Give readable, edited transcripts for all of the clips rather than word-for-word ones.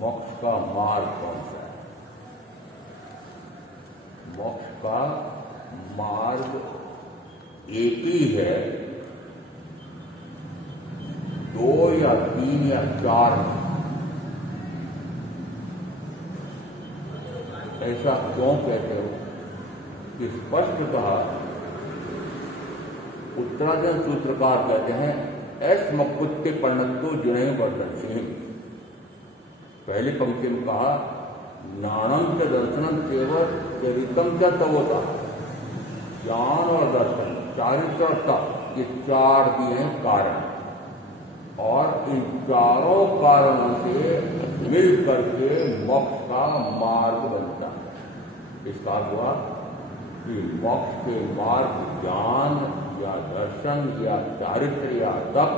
मोक्ष का मार्ग कौन सा है? मोक्ष का मार्ग एक ही है, 2 या 3 या 4 ऐसा क्यों कहते हो कि स्पष्टतः उत्तराधीन सूत्रकार कहते हैं एस मकुत्ते पन्नतो जिणे वर्धन सिंह। पहली पंक्ति में कहा ज्ञानम च दर्शनम केवल चरितम च तवोता, ज्ञान और दर्शन चारित्रता ये 4 दिए हैं कारण, और इन चारों कारणों से मिल करके मोक्ष का मार्ग बनता है। इसका अर्थ हुआ कि मोक्ष के मार्ग ज्ञान या दर्शन या चारित्र या तप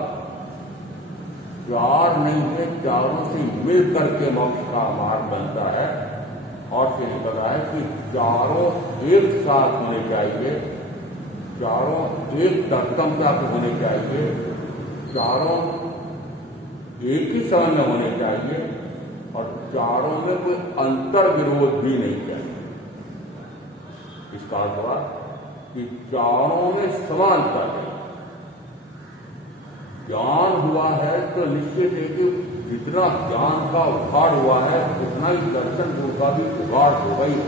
चार नहीं है, चारों से मिल करके मोक्ष का मार्ग बनता है। और फिर निकला है कि चारों एक साथ होने चाहिए, चारों एक तत्परता पे होने चाहिए, चारों एक ही समय में होने चाहिए और चारों में कोई अंतर विरोध भी नहीं चाहिए। इसका अर्थ हुआ कि चारों में समानता है। ज्ञान हुआ है तो निश्चित है कि जितना ज्ञान का उघाड़ हुआ है उतना ही दर्शन का भी उघाड़ होगा ही।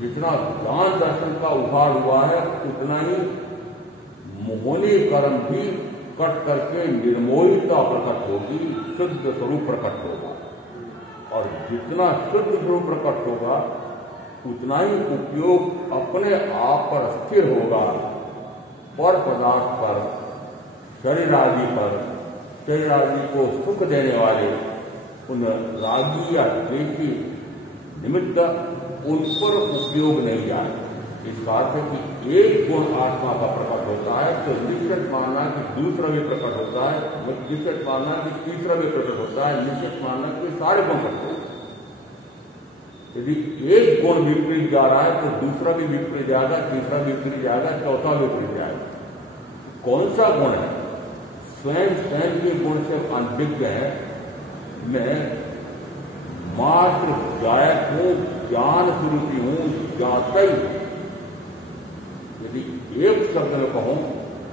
जितना ज्ञान दर्शन का उघाड़ हुआ है उतना ही मोहनी कर्म भी कट करके निर्मोहिता प्रकट होगी, शुद्ध स्वरूप प्रकट होगा। और जितना शुद्ध स्वरूप प्रकट होगा उतना ही उपयोग अपने आप पर स्थिर होगा, पर पदार्थ पर, शरीर आदि पर, शरीर आदि को सुख देने वाले उन रागी या द्वेषी निमित्त उन पर उपयोग नहीं जाए। इसका अर्थ है कि एक गुण आत्मा का प्रकट होता है तो निश्चित मानना कि दूसरा भी प्रकट होता है, निश्चित मानना कि तीसरा भी प्रकट होता है, निश्चित मानना कि सारे गुण प्रकट होते हैं। यदि एक गुण विपरीत जा रहा है तो दूसरा भी विपरीत जाएगा, तीसरा विपरीत जाएगा, चौथा विपरीत जाएगा। कौन सा गुण है? स्वयं स्वयं के गुण से अनभिज्ञ है। मैं मात्र गायक हूं, ज्ञान स्वरूपी हूं, ज्ञाता ही हूं। यदि एक शब्द में कहूं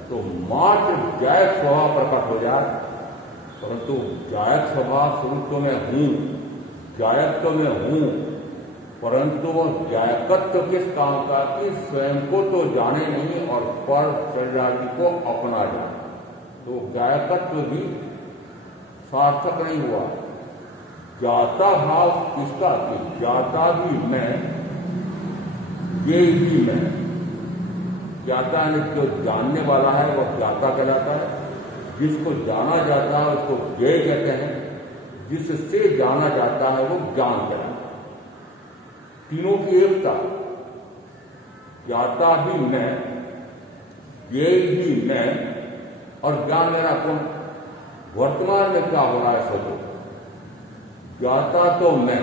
तो मात्र जायक स्वभाव प्रकट हो जाए, परंतु जायक स्वभाव स्वरूप तो मैं हूं, जायक तो मैं हूं, परंतु जायकत्व किस काम का कि स्वयं को तो जाने नहीं और पर शरीर आदि को अपना जाए। तो गायकत्व भी सार्थक नहीं हुआ। जाता भाव किसका कि जाता भी मैं, ये भी मैं। ज्ञाता ने जो जानने वाला है वह ज्ञाता कहलाता है, जिसको जाना जाता है उसको ज्ञेय कहते हैं, जिससे जाना जाता है वो ज्ञान कहलाता है। तीनों की एकता, ज्ञाता भी मैं, ज्ञेय भी मैं और ज्ञान मेरा कौन। वर्तमान में क्या हो रहा है सोचो। ज्ञाता तो मैं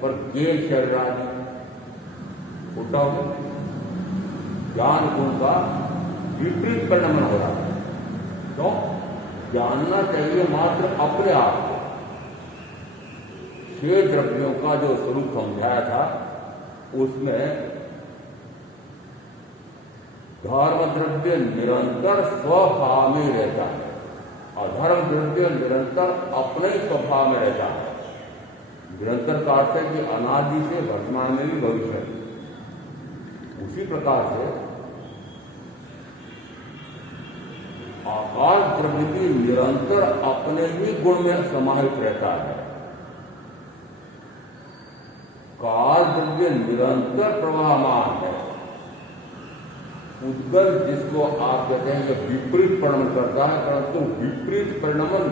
पर ज्ञेय शरीर आदि उल्टा हो। ज्ञान गुण का विपरीत परिणमन हो रहा है। तो जानना चाहिए मात्र अपने आप को। 6 द्रव्यों का जो स्वरूप समझाया था उसमें धर्म द्रव्य निरंतर स्वभाव में रहता है, अधर्म द्रव्य निरंतर अपने स्वभाव में रहता है। निरंतर का अर्थ है कि अनादि से वर्तमान में भी भविष्य। उसी प्रकार से आकाश द्रव्य भी निरंतर अपने ही गुण में समाहित रहता है। काल द्रव्य निरंतर प्रवाहमान है। उद्गल जिसको आप कहते हैं कि विपरीत परिणमन करता है, परंतु विपरीत परिणमन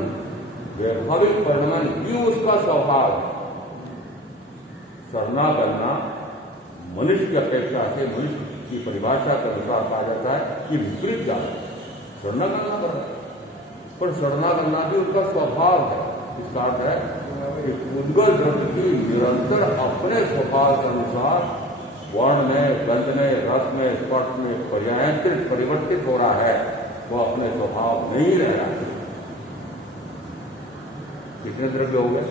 वैभाविक परिणमन ही उसका स्वभाव है। सरना करना मनुष्य की अपेक्षा से, मनुष्य की परिभाषा के अनुसार कहा जाता है कि विपरीत ज्ञान सरना करना करना, पर सरना करना भी उसका स्वभाव है। इसका अर्थ है कि उद्गल द्रव्य की निरंतर अपने स्वभाव के अनुसार वर्ण में, गंध में, रस में, स्पर्श में पर्यायंत्रित परिवर्तित हो रहा है, वो अपने स्वभाव नहीं रह रहा है। कितने द्रव्य हो गए?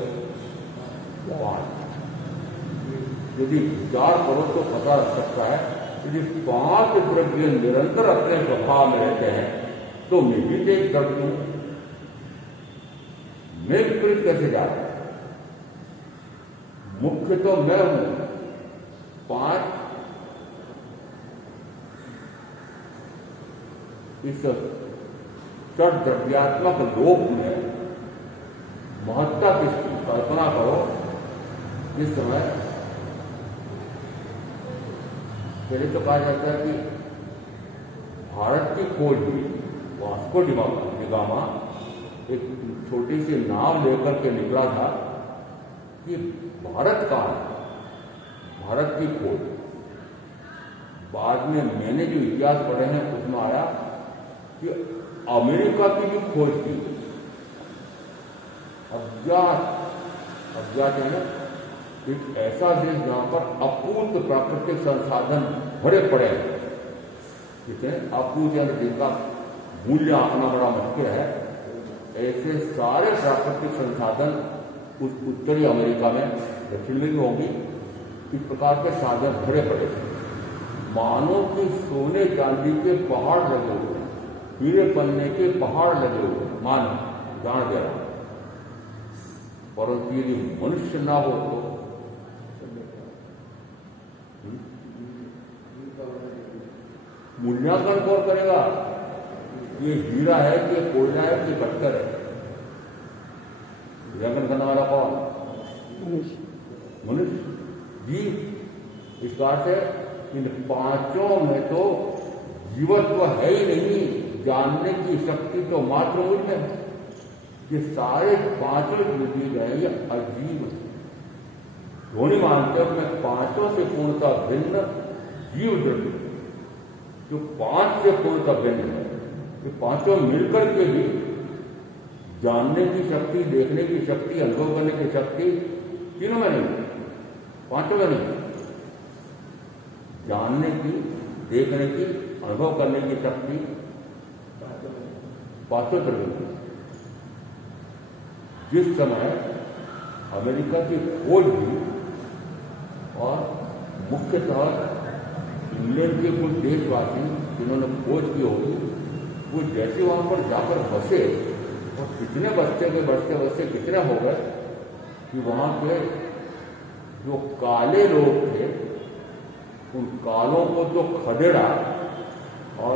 5। यदि विचार करो तो पता लग सकता है यदि 5 द्रव्य निरंतर अपने स्वभाव में रहते हैं तो मैं भी एक द्रव्य हूं। मैं विपरीत कैसे जा रहा हूं? मुख्य तो मैं हूं। 5 इस षड द्रव्यात्मक लोक में महत्ता किसकी? कल्पना करो इस समय पहले तो कहा जाता है कि भारत की खोज हुई। वास्को डी गामा एक छोटी सी नाव लेकर के निकला था कि भारत कहाँ है, भारत की खोज। बाद में मैंने जो इतिहास पढ़े हैं उसमें आया कि अमेरिका की भी खोज की, अज्ञात है ना, एक ऐसा देश जहां पर अपूर्व प्राकृतिक संसाधन भरे पड़े हैं, जितने अपूर्व जिनका मूल्य आंकना बड़ा मुश्किल है, ऐसे सारे प्राकृतिक संसाधन उस उत्तरी अमेरिका में, दक्षिण में भी होंगी, इस प्रकार के साधन भरे पड़े थे। मानो कि सोने चांदी के पहाड़ लगे हुए, हीरे पन्ने के पहाड़ लगे हुए, मानो जान दे रहा, परंतु यदि मनुष्य ना हो तो मूल्यांकन कौन करेगा? ये हीरा है कि कोयला है कि पत्थर है? मूल्यांकन करने वाला कौन? मनुष्य जीव। इस बात से इन पांचों में तो जीवत्व है ही नहीं, जानने की शक्ति तो मात्र उनमें है। ये सारे पांचों जो जीव हैं ये अजीव है। धोनी मानते हैं मैं पांचों से पूर्णतः भिन्न जीव द्रव्य, जो पांच से पूर्णतः भिन्न है, ये पांचों मिलकर के भी जानने की शक्ति, देखने की शक्ति, अनुभव करने की शक्ति तीनों में नहीं, पांचों में नहीं। जानने की, देखने की, अनुभव करने की शक्ति पांचों द्रव्यों की। जिस समय अमेरिका की खोज हुई और मुख्यतः इंग्लैंड के कुछ देशवासी जिन्होंने खोज की होगी, वो जैसे वहां पर जाकर बसे और कितने बसते कितने हो गए कि वहां पे जो काले लोग थे उन कालों को जो खदेड़ा और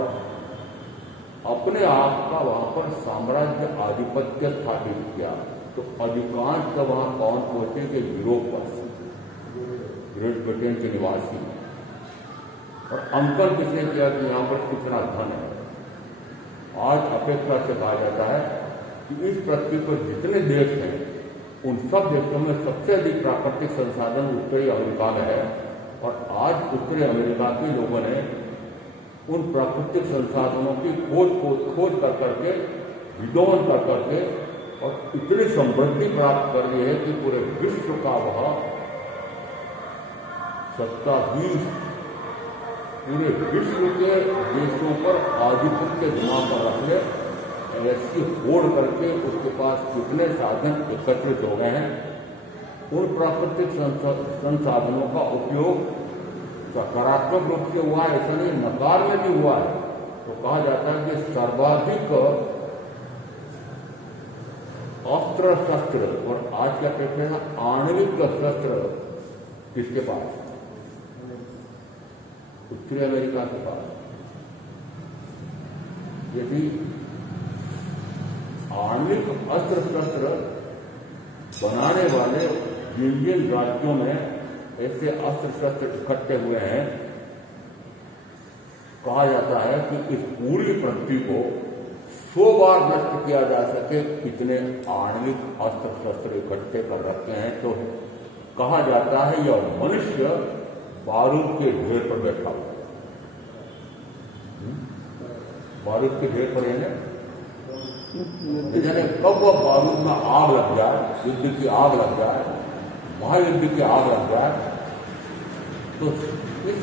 अपने आप का वहां पर साम्राज्य आधिपत्य स्थापित किया, तो अधिकांश का वहां कौन पहुंचे कि यूरोपवासी, ग्रेट ब्रिटेन के निवासी। और अंकन किसने किया कि यहां पर कितना धन है? आज अपेक्षा से कहा जाता है कि इस पृथ्वी पर जितने देश हैं उन सब देशों में सबसे अधिक प्राकृतिक संसाधन उत्तरी अमेरिका में है। और आज उत्तरी अमेरिका के लोगों ने उन प्राकृतिक संसाधनों की खोज कर करके, विद्वान कर करके और इतनी समृद्धि प्राप्त कर ली है कि पूरे विश्व का वह सत्ताधीश पूरे विश्व के देशों पर आधिपत्य जमा कर रख ले, ऐसी होड़ करके उसके पास कितने साधन एकत्रित हो गए हैं। उन प्राकृतिक संसाधनों का उपयोग सकारात्मक रूप से हुआ है, ऐसा नहीं, नकार में भी हुआ है। तो कहा जाता है कि सर्वाधिक अस्त्र शस्त्र और आज क्या कहते हैं आणविक शस्त्र किसके पास? उत्तरी अमेरिका के पास। यदि आणविक अस्त्र शस्त्र बनाने वाले जिन राज्यों में ऐसे अस्त्र शस्त्र इकट्ठे हुए हैं, कहा जाता है कि इस पूरी पृथ्वी को 100 बार नष्ट किया जा सके इतने आणविक अस्त्र शस्त्र इकट्ठे कर रखे हैं। तो कहा जाता है यह मनुष्य बारूद के ढेर पर बैठा हुआ है। बारूद के ढेर पर है, जाने कब वह बारूद में आग लग जाए, युद्ध की आग लग जाए, महायुद्ध की आग लग जाए, तो इस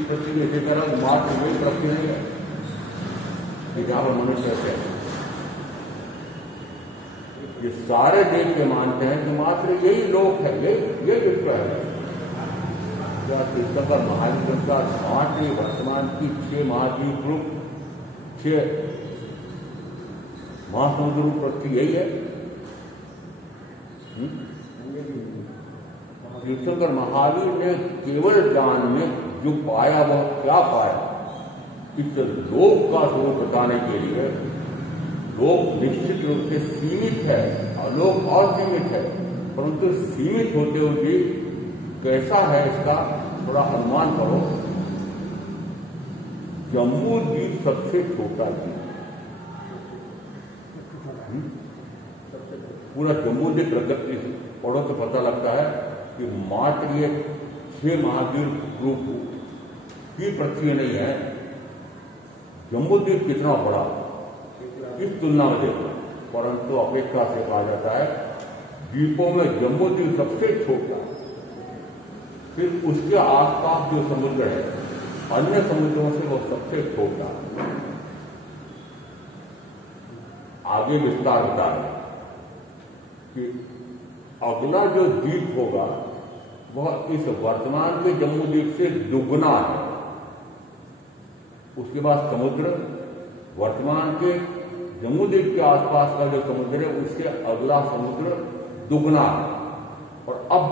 पृथ्वी में तरह मात्र वही पृथ्वी नहीं है कि जहां पर मनुष्य है। ये सारे देश ये मानते हैं कि मात्र यही लोक है, ये विश्व है। क्या तीर्थंकर महाद्वीप का मात्र वर्तमान की 6 महाद्वीप रूप, 6 महासमुद्र रूप पृथ्वी यही है। तीर्थंकर महावीर ने केवल ज्ञान में जो पाया वह क्या पाया? इस लोक का स्वरूप बताने के लिए लोक निश्चित रूप से सीमित है और लोक असीमित है, परंतु सीमित होते हुए भी कैसा है इसका थोड़ा अनुमान करो। जम्मू द्वीप सबसे छोटा द्वीप, पूरा जम्मू द्वीप प्रगति पढ़ो तो पता लगता है कि मात्र ये 6 महाद्वीप रूप की पृथ्वी नहीं है। जम्बू द्वीप कितना बड़ा, इस तुलना में देखो परंतु अपेक्षा से कहा जाता है द्वीपों में जम्बू द्वीप सबसे छोटा, फिर उसके आसपास जो समुद्र है अन्य समुद्रों से वो सबसे छोटा। आगे विस्तार होता है कि अगला जो द्वीप होगा वह इस वर्तमान के जम्बू द्वीप से दुगना है। उसके बाद समुद्र वर्तमान के जम्बू द्वीप के आसपास का जो समुद्र है उससे अगला समुद्र दुगना है। और अब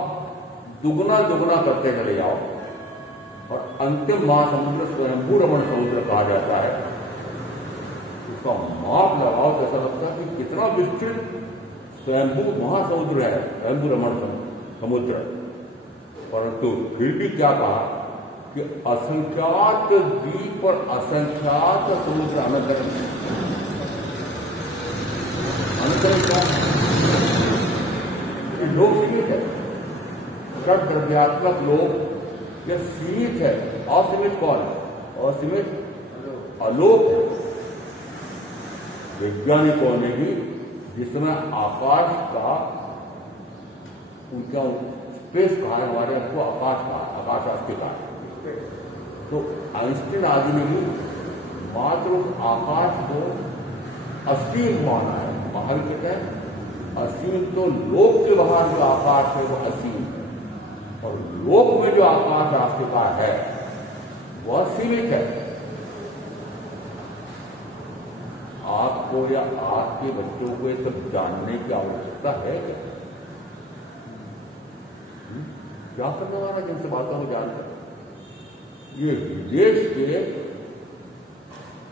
दुगना दुगना करते चले जाओ और अंतिम महासमुद्र स्वयंभू रमण समुद्र कहा जाता है। उसका माप लगाओ तो ऐसा लगता है कि कितना विस्तृत स्वयंभू महासमुद्र है, स्वयंभू रमण समुद्र। परंतु फिर भी क्या कहा कि असंख्यात द्वीप और असंख्यात समुद्र अनंतर लोग सीमित है, षड द्रव्यात्मक लोग यह सीमित है। असीमित कौन है? असीमित अलोक है। वैज्ञानिकों ने भी जिसमें आकाश का उनका स्पेस कहा है, हमारे आपको आकाश का आकाशास्ति का, तो आइंस्टीन आदि ने भी मात्र उस आकाश को असीम माना है। बाहर कहते हैं असीम, तो लोक के बाहर जो आकाश है वो असीम, और लोक में जो आकाश आस्तिका है वह सीमित है। आपको या आपके बच्चों को ये सब जानने की आवश्यकता है क्या करने वाला जिनसे बातों को जानकर? ये विदेश के,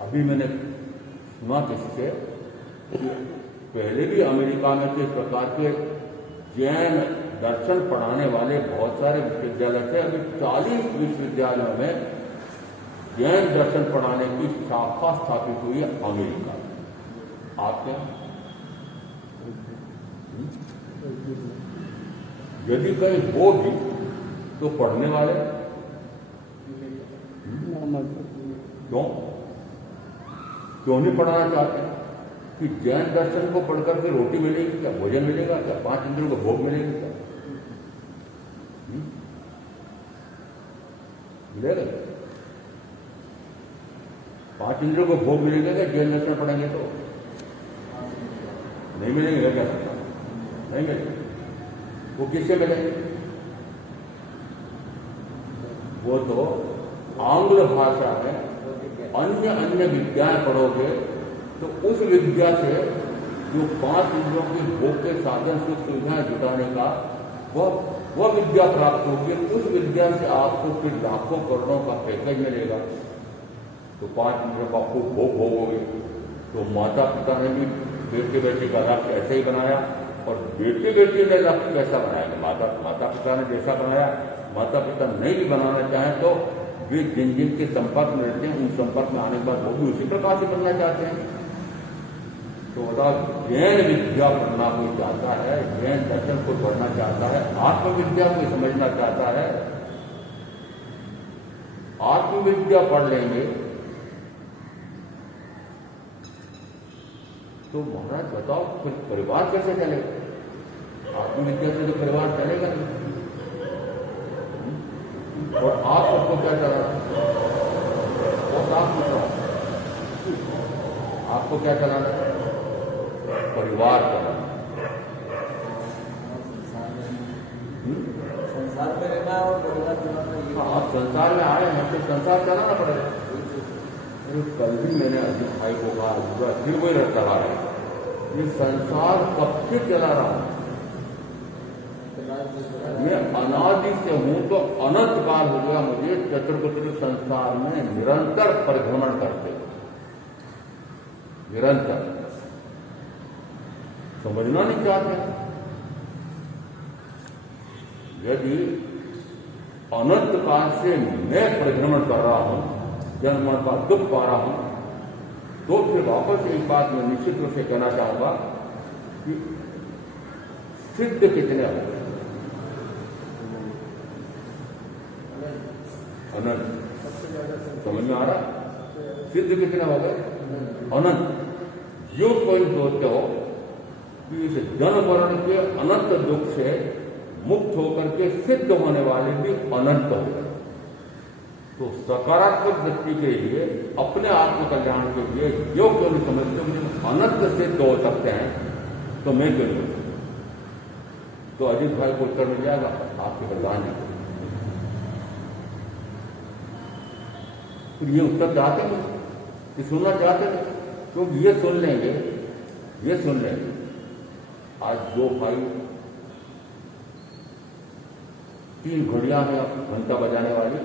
अभी मैंने सुना किसी से कि पहले भी अमेरिका में तो इस प्रकार के जैन दर्शन पढ़ाने वाले बहुत सारे विश्वविद्यालय थे। अभी 40 विश्वविद्यालयों में जैन दर्शन पढ़ाने की शाखा स्थापित हुई है अमेरिका में। आपके यदि कहीं हो भी तो पढ़ने वाले क्यों नहीं पढ़ाना चाहते कि जैन दर्शन को पढ़कर के रोटी मिलेगी क्या, भोजन मिलेगा क्या, 5 इंद्रियों को भोग मिलेगी क्या? मिलेगा 5 इंद्रियों को भोग मिलेगा क्या जैन दर्शन पढ़ेंगे तो? नहीं मिलेंगे क्या? नहीं मिलेंगे। वो किससे मिलेंगे? वो तो आंग्ल भाषा में अन्य विद्याएं पढ़ोगे तो उस विद्या से जो 5 इंद्रियों के भोग के साधन सुख सुविधाएं जुटाने का वह विद्या प्राप्त होगी। उस विद्या से आपको फिर लाखों करोड़ों का पैकेज मिलेगा। तो 5 इंद्रियों का खूब भोग भोगोगे। तो माता पिता ने भी बेटे बेटी का लक्ष्य ऐसे ही बनाया, और बेटे बेटी ने लक्ष्य कैसा बनाएगा? माता पिता ने जैसा बनाया। माता पिता नहीं भी बनाना चाहें तो वे जिन जिन के संपर्क में रहते हैं उन संपर्क में आने के बाद वो भी उसी प्रकार से बनना चाहते हैं। तो बताओ, जैन विद्या पढ़ना कोई चाहता है, जैन दर्शन को पढ़ना चाहता है, आत्मविद्या को समझना चाहता है, आत्मविद्या पढ़ लेंगे तो महाराज बताओ फिर परिवार कैसे चलेगा? आत्मविद्या से तो परिवार चलेगा नहीं। और आप सबको क्या चलाना? और आप पूछो आपको क्या चलाना? परिवार चलाना। संसार में रहना और परिवार चलाना। हाँ, आप संसार में आए हैं तो संसार चलाना पड़ेगा। कल भी मैंने अजीत भाई को कहा, फिर वही चला रहा है। ये संसार कब से चला रहा हूं? मैं अनादि से हूं तो अनंत काल हो गया मुझे चतुर्भुज संसार में निरंतर परिभ्रमण करते, निरंतर। समझना नहीं चाहते। यदि अनंत काल से मैं परिभ्रमण कर रहा हूं, जन्म मरण का दुख पा रहा हूं, तो फिर वापस एक बात मैं निश्चित रूप से कहना चाहूंगा कि सिद्ध कितने हो गए? अनंत। समझ में आ रहा? सिद्ध कितने हो गए? अनंत। जो कोई सोचते हो कि इस जन्म मरण के अनंत दुख से मुक्त होकर के सिद्ध होने वाले भी अनंत हो गए। तो सकारात्मक दृष्टि के लिए, अपने आत्म कल्याण के लिए जो क्यों नहीं समझते कि अनंत सिद्ध हो सकते हैं, तो मैं क्यों नहीं हो सकता? तो अजीत भाई को उत्तर मिल जाएगा आपके प्रधान जी को। फिर ये उत्तर चाहते हैं कि सुनना चाहते हैं, क्योंकि ये सुन लेंगे। आज दो भाई 3 घड़ियां हैं घंटा बजाने वाली,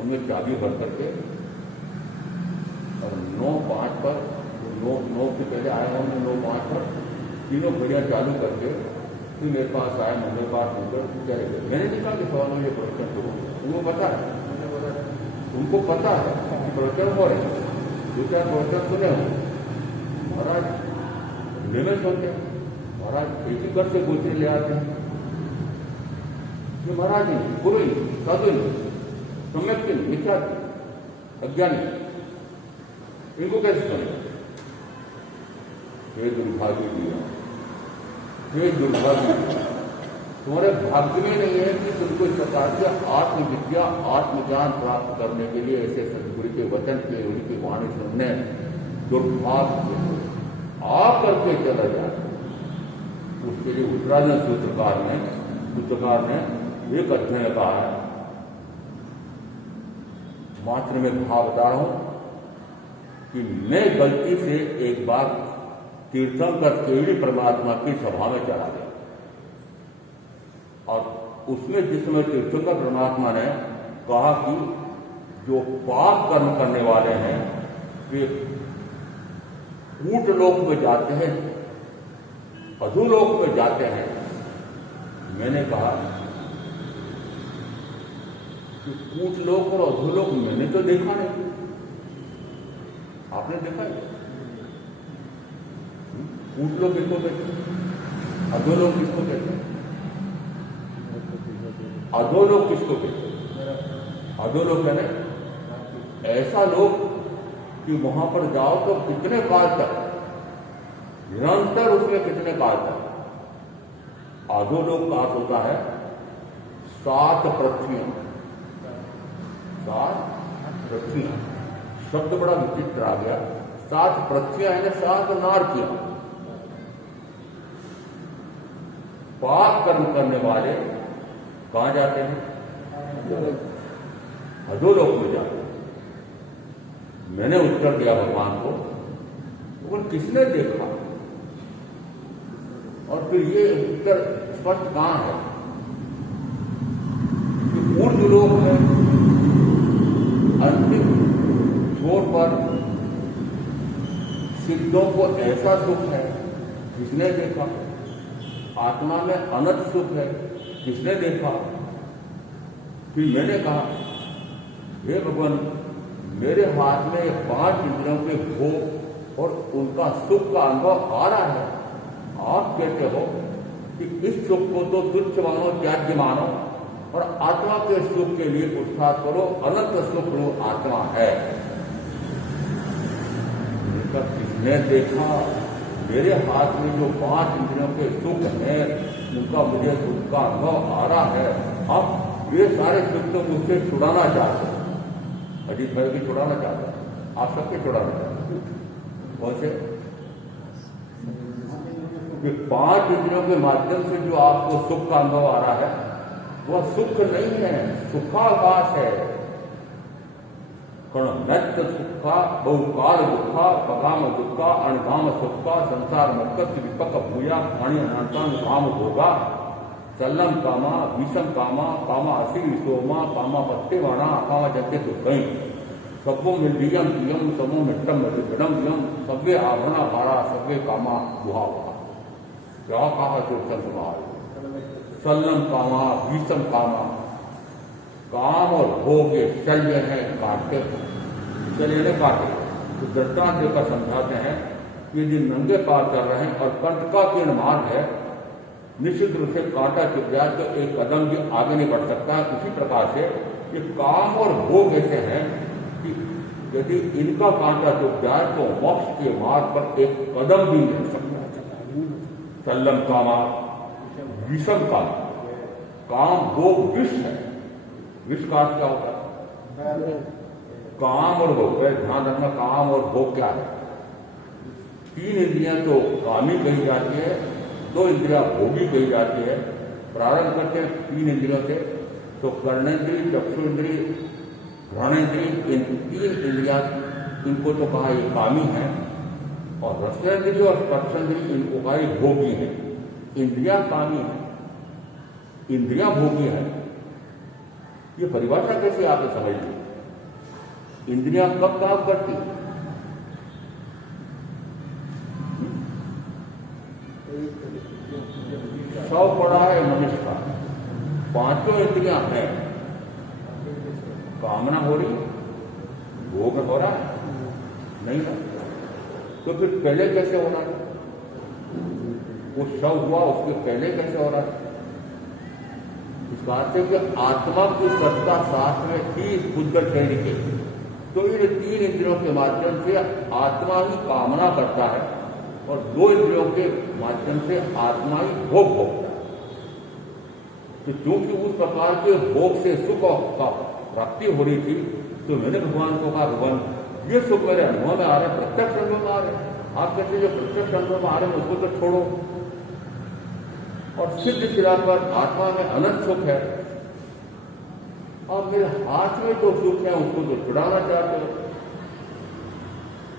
उनमें चाबी भर करके और 9:05 पर 9 के पहले आए होंगे, 9:05 पर तीनों घड़ियां चालू करके फिर मेरे पास आए, मेरे पास होकर चले गए। मैंने नहीं कहा कि सवाल ये प्रवचन करो, उनको पता है, उनको पता है कि प्रवचन हो रहे, 2-4 प्रवचन सुने हो। महाराज नियमित होते हैं, महाराज एक ही घर से गोचरे ले आते हैं। ये महाराज नहीं, गुरु नहीं, साधु नहीं, सम्यक नहीं, मिथ्या अज्ञानी, इनको कैसे सुने? ये दुर्भाग्य दिया, ये दुर्भाग्य। तुम्हारे भाग्य में नहीं है कि तुमको इस प्रकार से आत्मविद्या, आत्मज्ञान प्राप्त करने के लिए ऐसे सदगुरु के वचन के, उनकी वाणी सुनने दुर्भाग्य आ करके चला जाए। उसके लिए उत्तराधन सूत्रकार ने एक अध्याय कहा है, मात्र में भाव बता रहा हूं कि मैं गलती से एक बार तीर्थंकर केवली परमात्मा की सभा में चला गया, और उसमें जिस समय तीर्थंकर परमात्मा ने कहा कि जो पाप कर्म करने वाले हैं वे कूटलोक में जाते हैं, अधोलोक में जाते हैं। मैंने कहा कि कूटलोक और अधोलोक मैंने तो देखा नहीं, आपने देखा है? कूटलोक किसको कहते हैं? अधोलोक किसको कहते हैं? अधोलोक किसको कहते हैं? अधोलोक यानी ऐसा लोग कि वहां पर जाओ तो कितने काल तक, निरंतर उसमें कितने काल तक। अधोलोक का अर्थ होता है 7 पृथ्वियां। 7 पृथ्वियां शब्द बड़ा विचित्र आ गया। 7 पृथ्वियां है, 7 नारकियां। पाप कर्म करने वाले कहां जाते हैं? अधोलोक में जाते हैं। मैंने उत्तर दिया भगवान को, तो किसने देखा? और फिर ये उत्तर स्पष्ट कहां है कि ऊर्ध्वलोक में अंतिम छोर पर सिद्धों को ऐसा सुख है, किसने देखा? आत्मा में अनंत सुख है, किसने देखा? फिर मैंने कहा, हे भगवान, मेरे हाथ में 5 इंद्रियों के भोग और उनका सुख का अनुभव आ रहा है। आप कहते हो कि इस सुख को तो तुच्छ मानो, त्याज्य मानो, और आत्मा के सुख के लिए पुरुषार्थ करो। अनंत सुख लो, आत्मा है। किसने देखा? मेरे हाथ में जो 5 इंद्रियों के सुख हैं, उनका मुझे सुख का अनुभव आ रहा है। अब ये सारे सुख तो मुझसे छुड़ाना चाहते हैं। अजीत भाई भी छुड़ाना चाहता है, आप सबके छुड़ाना चाहते हैं। कौन से? 5 इंद्रियों के माध्यम से जो आपको सुख का अनुभव आ रहा है, वह सुख नहीं है, सुखाभास है। नृत्य सुखा, बहुकाल दुखा, पगाम दुखा, अणगाम सुखा, संसार मुक्त विपक भूया, पाणी अनंतम काम भोगा, सल्लम कामा, विषम कामा, कामा असी सोमा, कामा पत्ते वाणा, अकामा जगते दुखई, सबो मिलियम पियम, समो मिट्टम मृदम यम, सभ्य आभरणा भारा, सभ्य कामा गुहा हुआ। क्या कहा जो संतमाल? सल्लम कामा, विषम कामा, काम और भोग शल्य है, काटते चलिए काटे। तो दृष्टांत देकर समझाते हैं कि यदि नंगे पार कर रहे हैं और कंटकाकीर्ण मार्ग है, निश्चित रूप से कांटा चुप जाए तो एक कदम भी आगे नहीं बढ़ सकता। इसी प्रकार से ये काम और भोग ऐसे हैं कि यदि इनका कांटा चुप जाए तो मोक्ष के मार्ग पर एक कदम भी नहीं सकता। सल्लम कामा, विषम काम। काम भोग विष है। विष का अर्थ क्या होता है? काम और भोग। ध्यान रखना, काम और भोग क्या है? 3 इंद्रियां तो कामी कही जाती है, 2 इंद्रियां भोगी कही जाती है। प्रारंभ करते हैं 3 इंद्रियों से। तो कर्णेंद्रिय, चक्षुरेंद्रिय, घ्राणेंद्रिय, इन 3 इंद्रियां, इनको तो कहा ये कामी है, और रसनेंद्रिय और स्पर्शेंद्रिय इनको कहा ये भोगी है। इंद्रियां कामी है, इंद्रियां भोगी है। ये परिभाषा कैसे आपने समझ ली? इंद्रियां कब काम करती? सौ पड़ा है मनुष्य का, 5 इंद्रियां हैं। कामना हो रही, भोग हो रहा है नहीं ना? तो फिर पहले कैसे होना है? वो शव हुआ, उसके पहले कैसे हो रहा है? इस बात से कि आत्मा की सत्ता साथ में थी इस बुद्धर शरीर के, तो इन 3 इंद्रियों के माध्यम से आत्मा ही कामना करता है, और 2 इंद्रियों के माध्यम से आत्मा ही भोग भोगता है। तो क्योंकि उस प्रकार के भोग से सुख का प्राप्ति हो रही थी, तो मैंने भगवान को कहा, भगवान ये सुख मेरे अनुभव में आ रहे, प्रत्यक्ष अनुभव में आ रहे, आप कहते जो प्रत्यक्ष अनुभव में आ रहे हैं उसको तो छोड़ो, और सिद्ध शिला पर आत्मा में अनंत सुख है, और मेरे हाथ में तो सुख है, उसको तो छुड़ाना चाहते हो,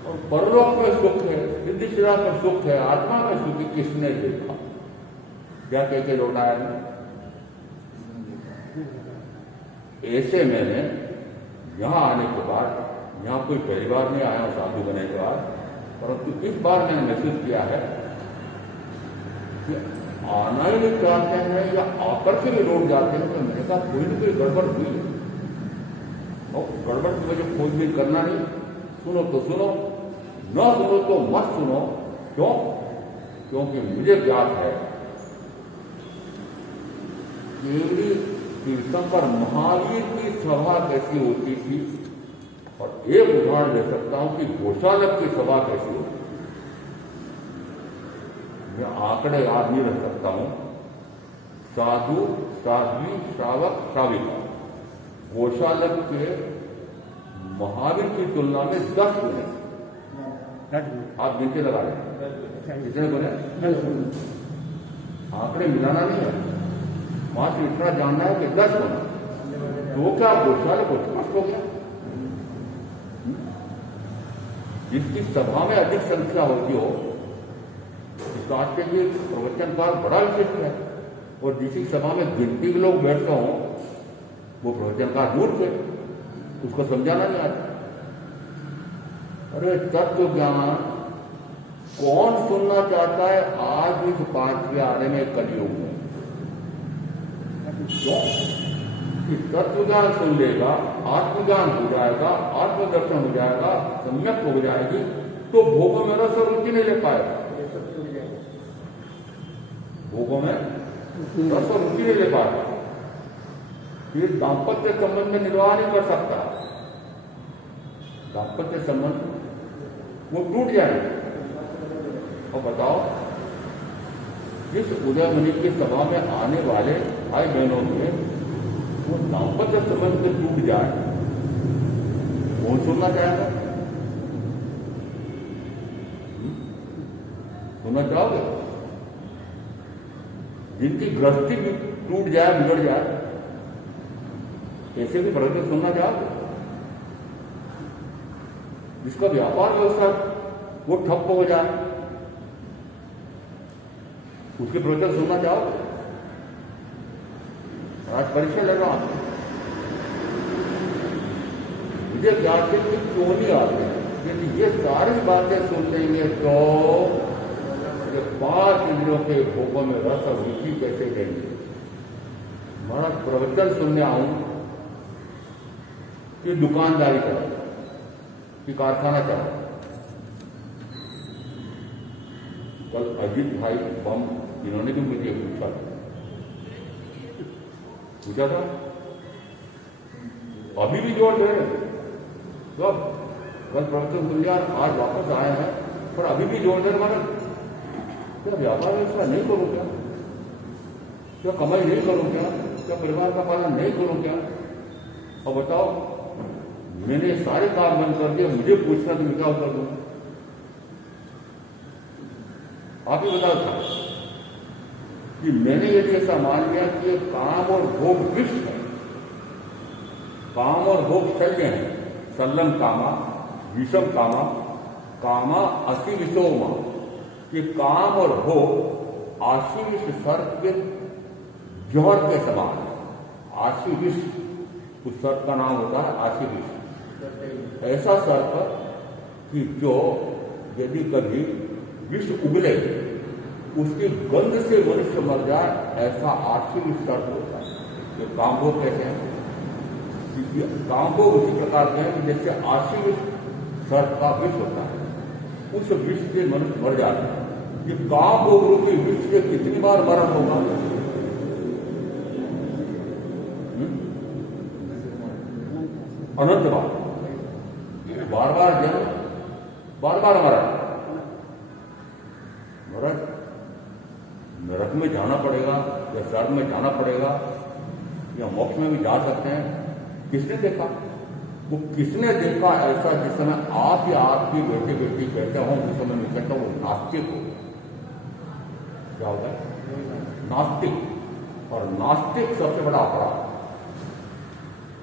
और परलोक में सुख है, सिद्ध शिला पर सुख है, आत्मा में सुख है, किसने देखा? क्या कह के लौटाया? ऐसे मैंने यहां आने के बाद, यहां कोई पहली बार नहीं आया साधु बनने के बाद, परंतु इस बार मैंने महसूस किया है कि आना ही नहीं चाहते हैं या आकर के भी लौट जाते हैं। तो मैंने कहा कोई ना कोई गड़बड़ हुई है, और गड़बड़ की वजह खोजबीन करना नहीं, सुनो तो सुनो, न सुनो तो मत सुनो। क्यों? क्योंकि मुझे ज्ञात है केवली कीर्तन पर महावीर की सभा कैसी होती थी, और एक उदाहरण दे सकता हूं कि गोशालक की सभा कैसी होती थी। मैं आंकड़े याद नहीं रख सकता हूं। साधु, साध्वी, श्रावक, श्राविका, गोशालक के महावीर की तुलना में 10 गुने। आप गिनते लगा रहे कितने गुने? आंकड़े मिलाना नहीं है, मात्र इतना जानना है कि 10 गुना। तो क्या गोशालक उत्कृष्ट हो गया? जिसकी सभा में अधिक संख्या होती हो, इस बात के लिए प्रवचनकार बड़ा विशिष्ट है, और जिसकी सभा में गिनती के लोग बैठते हों, वो प्रवचनकार दूर थे, उसको समझाना नहीं आता। अरे तत्व ज्ञान कौन सुनना चाहता है आज इस 5वें आने में, कलयुग में? क्यों? कि तत्व ज्ञान सुन लेगा, आत्मज्ञान हो जाएगा, आत्मदर्शन हो जाएगा, सम्यक हो जाएगी, तो भोगों में रस और रुचि नहीं ले पाएगा। भोगों में रस और रुचि नहीं ले पाएगा, ये दाम्पत्य संबंध में निर्वाह नहीं कर सकता। दाम्पत्य संबंध वो टूट जाएगा। और बताओ, जिस उदय मुनि की सभा में आने वाले भाई बहनों में वो दाम्पत्य संबंध से टूट जाए, कौन सुनना चाहेगा? सुनना चाहोगे? जिनकी गृहस्थी भी टूट जाए, बिगड़ जाए, ऐसे भी प्रवचन सुनना चाहोगे? जिसका व्यापार व्यवस्था वो ठप्प हो जाए, उसके प्रवचन सुनना चाहोगे? आज परीक्षा ले रहा हूं, मुझे ज्ञात है कि क्यों नहीं आते, यदि ये सारी बातें सुन लेंगे तो 5 इंद्रियों के भोगों में रस और रुचि कैसे देंगे? हमारा प्रवचन सुनने आऊं कि दुकानदारी करो, कि कारखाना चलाओ। कल अजीत भाई बम, इन्होंने भी मुझे पूछा था, अभी भी जोड़ दे रहे, तो कल प्रवचन सुन लिया, आज वापस आए हैं, पर अभी भी जोड़ दे रहे। क्या व्यापार व्यवसाय नहीं करूं क्या? क्या कमाई नहीं करूं क्या? क्या परिवार का पालन नहीं करूं क्या? और बताओ, मैंने सारे काम बंद कर दिए, मुझे पूछना तो मैं क्या उत्तर दूं? आप ही बताओ था कि मैंने यदि ऐसा मान लिया कि ये काम और भोग विष है, काम और भोग शल्य है, सल्लम कामा विषम कामा कामा असी विषोमा, कि काम और भोग आशी विष सर्प के जौहर के समान। आशी विष, उस सर्प का नाम होता है आशी विष। ऐसा सर्प कि जो यदि कभी विष उगले, उसकी गंध से मनुष्य मर जाए, ऐसा आशी विष सर्प होता है। ये काम भोग कहते हैं। काम भोग उसी प्रकार के हैं कि जैसे आशी विष सर्प का विष होता है, उस विष से मनुष्य मर जाता है। ये काम भोग रूपी विष से कितनी बार मरण होगा? अनंत बार, बार बार जन्म, बार बार मरण। नरक में जाना पड़ेगा या स्वर्ग में जाना पड़ेगा या मोक्ष में भी जा सकते हैं। किसने देखा? वो किसने देखा ऐसा जिस समय आप या आपकी बेटे बेटी कहते हो, उस समय मैं कहता हूँ नास्तिक हो। क्या होता है? नास्तिक। और नास्तिक सबसे बड़ा अपराध,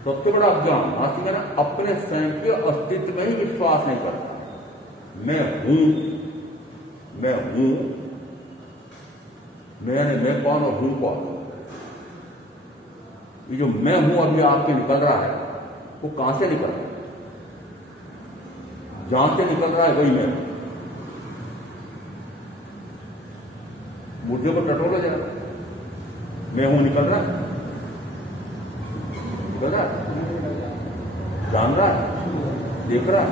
सबसे बड़ा अज्ञान। नास्तिक है ना, अपने स्वयं के अस्तित्व में ही विश्वास नहीं करता। मैं हूं, मैं हूं, मैं कौन और हूं कौन। ये जो मैं हूं अभी आपके निकल रहा है, वो कहां से निकल रहा है? जहां से निकल रहा है वही मैं। मुद्दे को टटोला जरा, मैं हूं निकल रहा है, निकल रहा है, जान रहा है, देख रहा है,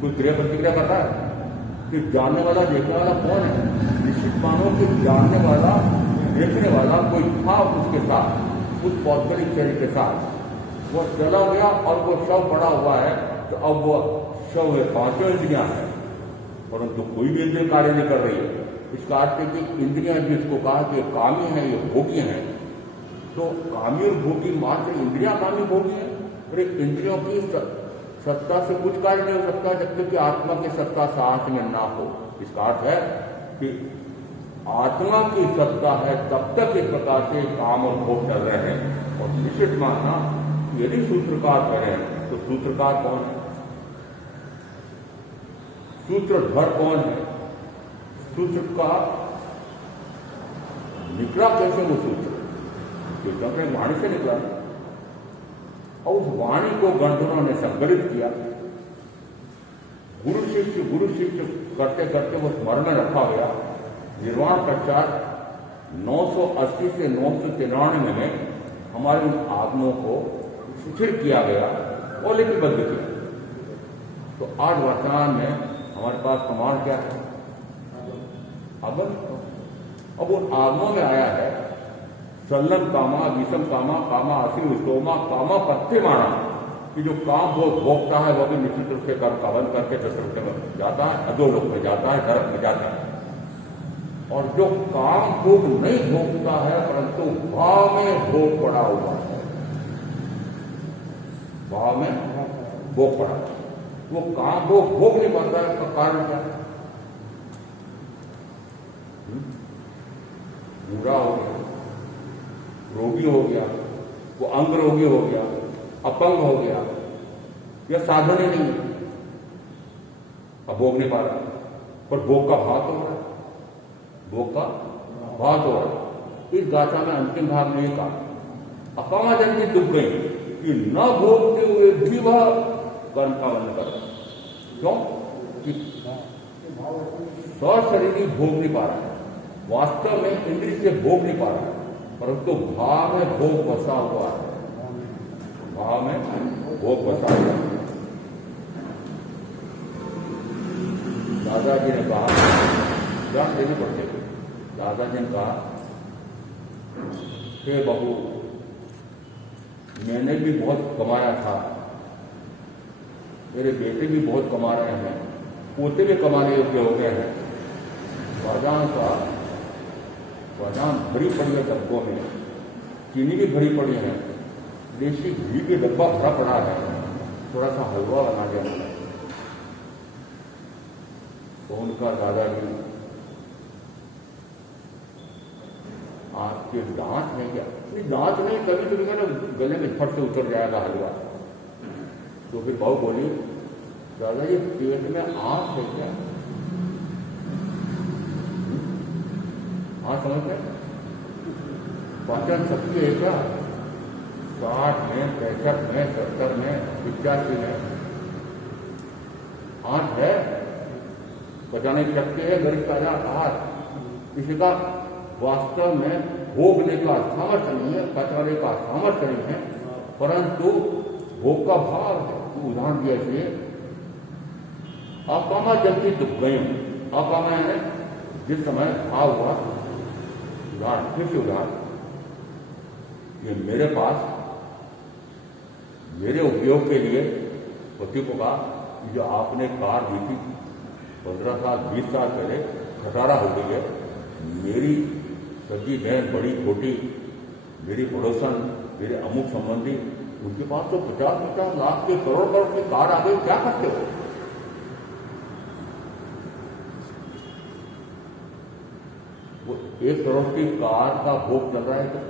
कोई क्रिया प्रतिक्रिया कर रहा है। कि जानने वाला देखने वाला कौन है? निश्चित मानो कि जानने वाला देखने वाला कोई था उसके साथ, उस पौधगलिक शरीर के साथ। वो चला गया और वो शव पड़ा हुआ है, तो अब वो शव है, पांचों इंद्रियां हैं, परंतु कोई भी इंद्रिय कार्य नहीं कर रही है। इसका अर्थ है कि इंद्रियां जिसको कहा कि कामी है, ये भोगी हैं, तो कामी और भोगी मात्र इंद्रियां कामी भोगी है। और इंद्रियों की सत्ता से कुछ कार्य नहीं हो सकता जब तक कि आत्मा की सत्ता साथ में ना हो। इसका अर्थ है कि आत्मा की सत्ता है तब तक इस प्रकार से काम और भोग चल रहे हैं। और निश्चित मानना, यदि सूत्रकार करें तो सूत्रकार कौन है? सूत्रधर कौन है? सूत्र का निकला कैसे वो सूत्र? तो अपने वाणी से निकला, और उस वाणी को गणधरों ने संकलित किया। गुरु शिष्य करते करते वो स्मरण में रखा गया। निर्वाण पश्चात 980 से 993 में हमारे उन आगमों को शिथिल किया गया और लिपिबद्ध किया। तो आज वर्तमान में हमारे पास प्रमाण क्या है? अब उन आगमों में आया है सल्लम कामा विषम कामा कामा असी विषोमा कामा पत्ते माना, कि जो काम भोगता है वह भी निश्चित रूप से कर्म का बंद करके दशरथ में जाता है, अधोलोक में जाता है, नरक में जाता है। और जो काम भोग नहीं भोगता है परंतु भाव में भोग पड़ा हुआ है, भाव में भोग पड़ा, वो काम भोग भोग नहीं पाता है। उसका कारण क्या है? बूढ़ा हो गया, रोगी हो गया, वो अंग रोगी हो गया, अपंग हो गया, या साधन ही नहीं, अब भोग नहीं पा रहा। पर भोग का भाव तो हो रहा है, भोग का भाव तो हो रहा है। इस गाथा में अंतिम भाग में कहा अकामा जल्दी डूब गई कि न भोगते हुए भी वह कर्म का बंद कर। क्यों? कि सशरीरी भोग नहीं पा रहा है, वास्तव में इंद्रिय से भोग नहीं पा रहा है, परंतु भाव में भोग बसा हुआ है, भाव में भोग बसा हुआ है। दादाजी ने कहा, ज्ञान देने पड़ते थे, दादाजी ने कहा, हे बहू, मैंने भी बहुत कमाया था, मेरे बेटे भी बहुत कमा रहे हैं, पोते भी कमाने योग्य हो गए हैं, बादाम भरी पड़ी है डब्बों में, चीनी भी भरी पड़ी है, देसी घी के डब्बा भरा पड़ा है, थोड़ा सा हलवा बना देना। तो उनका दादाजी, आपके दांत है क्या? नहीं दांत नहीं, कभी कभी ना गले में फट से उतर जाएगा हलवा। तो फिर बहू बोली, दादाजी पेट में आंख है क्या? हाँ समझते, पाचन शक्ति है क्या? 60 में, 65 में, 70 में, 85 में आंख है, पचाने की शक्ति है, गरीब का आहार। किसी का वास्तव में भोगने का सामर्थ्य नहीं है, पचाने का सामर्थ्य नहीं है, परंतु भोग का भाव है। उदाहरण दिया इसलिए, अकामा जल्दी दुख गई। अकामा है जिस समय भाव हुआ, उदाहरण फिर से उदाहरण, ये मेरे पास मेरे उपयोग के लिए पति को कहा, जो आपने कार दी थी 15 साल 20 साल पहले, खटारा हो गई है। मेरी सगी बहन, बड़ी छोटी, मेरी पड़ोसन, मेरे अमुक संबंधी, उनके पास तो 50-50 लाख के, करोड़ की कार आ गई, क्या करते हो? वो 1 करोड़ की कार का भोग चल रहा है क्या?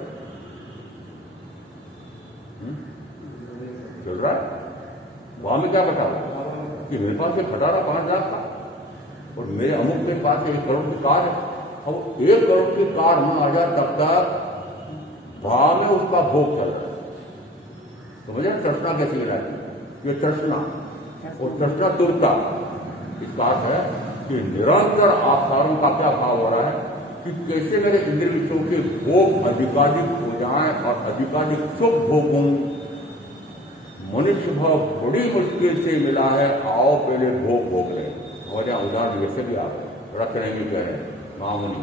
चल रहा है। वहां में क्या बता कि मेरे पास एक खटारा 5 लाख था और मेरे अमुक के पास 1 करोड़ की कार है। अब 1 करोड़ की कार में आ जाए तब तक वहां में उसका भोग चल रहा है। तो मुझे तृष्णा कैसी गिरा है? ये तृष्णा और तृष्णा तुरता, इसका अर्थ है कि निरंतर आकारों का क्या भाव हो रहा है कि कैसे मेरे इंद्रिय विषयों के भोग अधिकाधिक हो जाए और अधिकाधिक सुख भोगूं। मनुष्य भाव बड़ी मुश्किल से मिला है, आओ पहले भोग भोग ले। और यहाँ उदाहरण वैसे भी आप रख रहेंगे, कह रहे महामुनि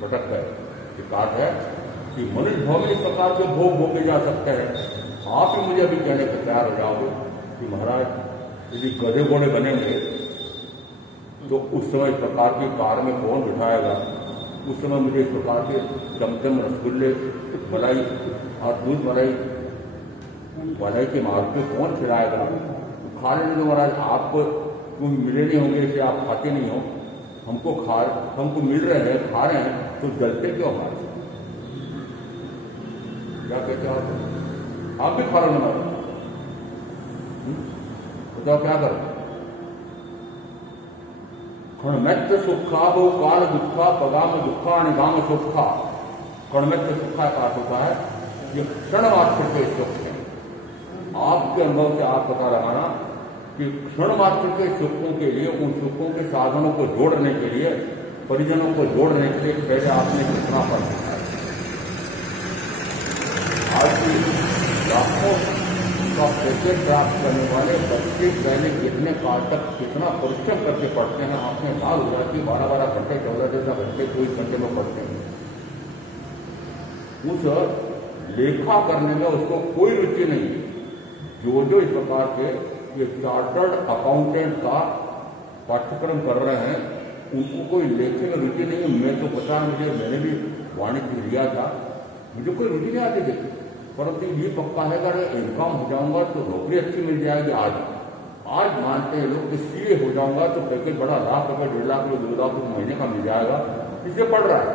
भटक गए। बात है कि मनुष्य भाव में इस प्रकार के भोग भोगे जा सकते हैं। आप ही मुझे अभी कहने पर तैयार हो जाओगे कि महाराज यदि गधे घोड़े बनेंगे तो उस समय इस प्रकार की कार में कौन बिठाएगा? उस समय मुझे इस प्रकार के चमचम रसगुल्ले, मलाई और दूध मलाई के मार्ग को कौन खिलाएगा? खा लेने दो महाराज, आपको तुम मिले नहीं होंगे, इसे आप खाते नहीं हो, हमको मिल रहे हैं, खा रहे हैं, तो जलते क्यों हमारे? क्या कहते हो आप भी खा लो ना, बताओ क्या करो? क्षणमेत्य सुखा वो काल दुखा पगाम दुखा निगाम सुखा। क्षणमेत्य सुखा का होता है ये क्षण मात्र के सुख है। आपके अनुभव से आप पता लगाना कि क्षण मात्र के सुखों के लिए, उन सुखों के साधनों को जोड़ने के लिए, परिजनों को जोड़ने के लिए पहले आपने कितना पढ़ा है। आज की लाखों का पैकेट प्राप्त करने वाले बच्चे पहले कितने काल तक कितना परिश्रम करके पढ़ते हैं, आपने बात हो जाती है 12-12 घंटे 14-14 घंटे 24 घंटे में पढ़ते हैं। उस लेखा करने में उसको कोई रुचि नहीं है। जो इस प्रकार के ये चार्टर्ड अकाउंटेंट का पाठ्यक्रम कर रहे हैं, उनको कोई लेखे में रुचि नहीं है। मैं तो पता है, मैंने भी वाणिज्य लिया था, मुझे कोई रुचि नहीं आती थी, परंतु ये पक्का है अगर इनकम हो जाऊंगा तो नौकरी अच्छी मिल जाएगी। आज मानते हैं लोग कि सीए हो जाऊंगा तो पैकेज बड़ा, लाख रुपये 1.5 लाख रुपये 2 लाख रुपये महीने का मिल जाएगा। इससे पढ़ रहा है,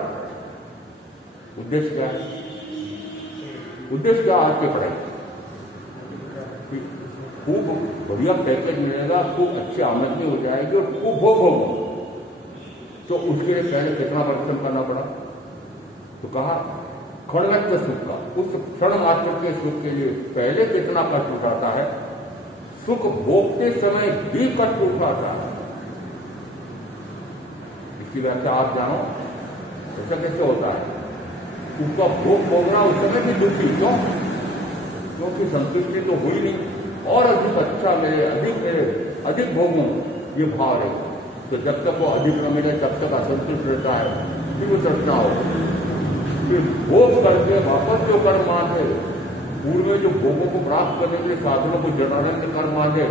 उद्देश्य क्या है? उद्देश्य क्या आज के पढ़ाई? खूब बढ़िया पैकेज मिलेगा, खूब अच्छी आमदनी हो जाएगी और खूब भोग होगा। तो उसके लिए पहले कितना परिश्रम करना पड़ा? तो कहा क्षणमेत्य सुख का, उस क्षण मात्र के सुख के लिए पहले कितना कष्ट उठाता है, सुख भोगते समय भी कष्ट उठाता है। इसकी व्याख्या आप जानो, ऐसा कैसे होता है? उसका भोग भोगना उस समय भी दुखी, क्यों? क्योंकि संतुष्टि तो हुई नहीं, और अधिक अच्छा मिले, अधिक भोगों, ये भाव है। तो जब तक वो अधिक न मिले तब तक असंतुष्ट रहता है, फिर वो तृष्णा हो, फिर भोग करके वापस जो कर्म मांगे, पूर्व में जो भोगों को प्राप्त करने के लिए साधनों को जटाने के कर्म मांगे,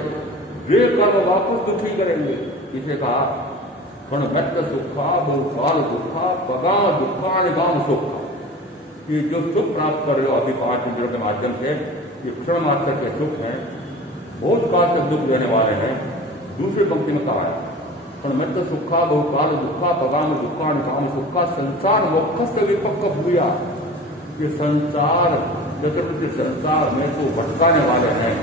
वे कर्म वापस दुखी करेंगे। इसे कहा क्षणगत सुखा बहुकाल दुखा पगा दुखा निगाम सुखा। कि जो सुख प्राप्त कर रहे हो अभी 5 इंद्रियों के माध्यम से, ये क्षण मात्र के सुख हैं, बहुत काल तक दुख देने वाले हैं। दूसरी पंक्ति में कहा है क्षणगत सुखा बहुकाल दुखा पगाम दुखा निगाम सुखा संसार मोक्ष से विपक्ष भूया। ये संसार चतुर्थ संसार में को भटकाने वाले हैं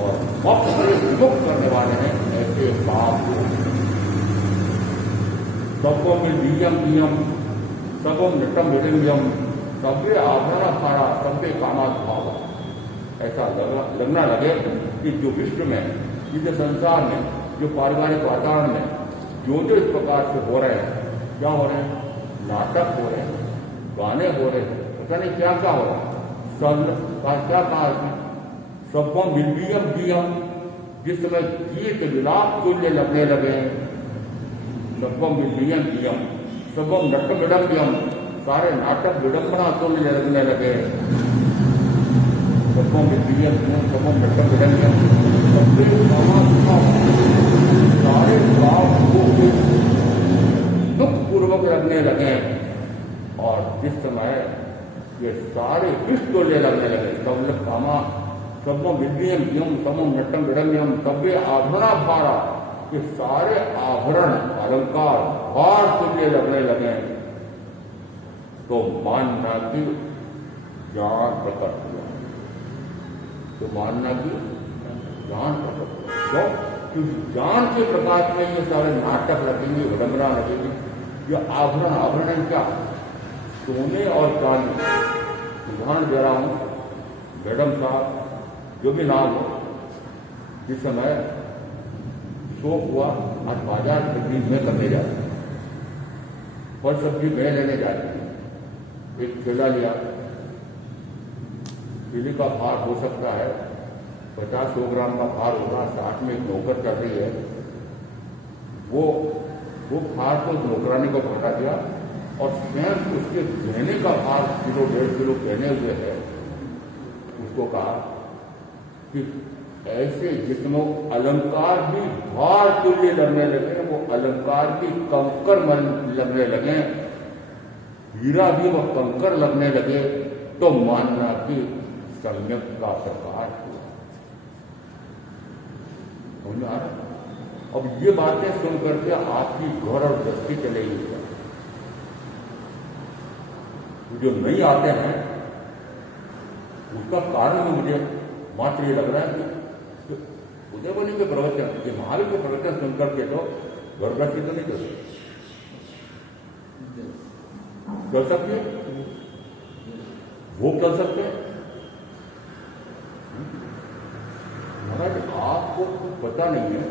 और मोक्ष से विमुक्त करने वाले हैं ऐसे पाप। सबको में नियम नियम सबो नटम विरंगम सबे आभरण खारा सबे कामात भाव। ऐसा लगना लगे कि जो विश्व में, जिस संसार में, जो पारिवारिक वातावरण में जो इस प्रकार से हो रहे हैं, क्या हो रहे हैं, नाटक हो रहे हैं, गाने हो रहे हैं, पता नहीं क्या क्या हो रहा है। सब का क्या कहा है, सबको बिल्बियम दियम, जिस समय गीत विलाप तुल्य लगने लगे, सबको बिल्बियम दियम सबो नट विडम्बियम, सारे नाटक विडम्बना तुल्य लगने लगे। सबको बिल्बियम दियम सबो नट विडम्बियम सबके सारे भाव दुख पूर्वक लगने लगे। और जिस समय ये सारे विश्व तुल्य लगने लगे, सब कामा सबो विद्यम यम समम नटम विडम्यम सभ्य आभरणा भारा, ये सारे आभरण अलंकार भार तुल्य लगने लगे। तो मानना की ज्ञान प्रकट हुआ, तो मानना की ज्ञान प्रकट हुआ। क्यों? क्योंकि ज्ञान के प्रकाश में ये सारे नाटक लगेंगे, विडंबना लगेगी। ये आभरण, आभरण क्या, सोने और चांदी। उदाहरण दे रहा हूं, मैडम साहब जो भी नाम हो, जिस समय शोक हुआ, आज बाजार खरीद में करने जाते हैं, फल सब्जी में लेने जाते हैं, एक ठेला लिया, ठेले का भार हो सकता है 50-100 ग्राम का भार होगा, साथ में एक नौकर चल रही है, वो भार तो नौकरानी को घटा दिया और स्वयं उसके गहने का भार 1-1.5 किलो गहने हुए है। उसको कहा कि ऐसे जिसमें अलंकार भी भार तुल्य लगने लगे, वो अलंकार भी कंकर लगने लगे, हीरा भी वो कंकर लगने लगे, तो मानना कि सम्यक का प्रकाश हुआ। समझ आ रहा? अब ये बातें सुन करके आपकी घर और दृष्टि चलेगी। जो नहीं आते हैं उसका कारण मुझे मात्र ये लग रहा है कि उदयबनी के प्रवचन, ये महावीर के प्रवचन सुनकर के तो घर दृष्टि तो नहीं कर सकते, वो कर सकते हैं। महाराज आपको पता नहीं है,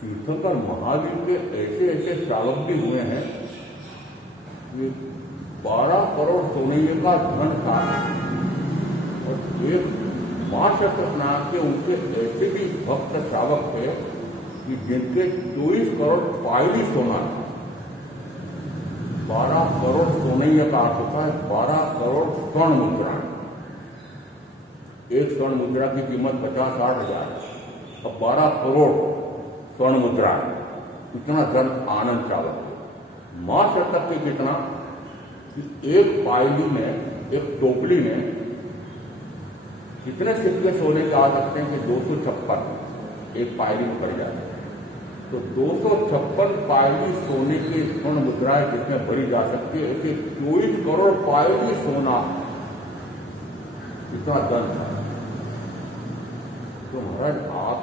तीर्थंकर महावीर के ऐसे ऐसे श्रावक भी हुए हैं कि 12 करोड़ सोने का धन था और एक महाशस्त्र नाम के उनके ऐसे भी भक्त श्रावक थे कि जिनके 24 करोड़ पायली सोना, 12 करोड़ सोने का अर्थ होता है 12 करोड़ स्वर्ण मुद्रा। एक स्वर्ण मुद्रा की कीमत 50-60 हजार, और 12 करोड़ स्वर्ण मुद्रा, इतना धन आनंद चावल। मां शतक के कितना कि एक पायली में, एक टोकरी में कितने सिक्के सोने के आ सकते हैं कि 256 एक पायली में पड़ जाते हैं। तो 256 पायली सोने की स्वर्ण मुद्राएं जिसमें भरी जा सकती है, ऐसे 24 करोड़ पायली सोना, इतना धन था। तो महाराज आप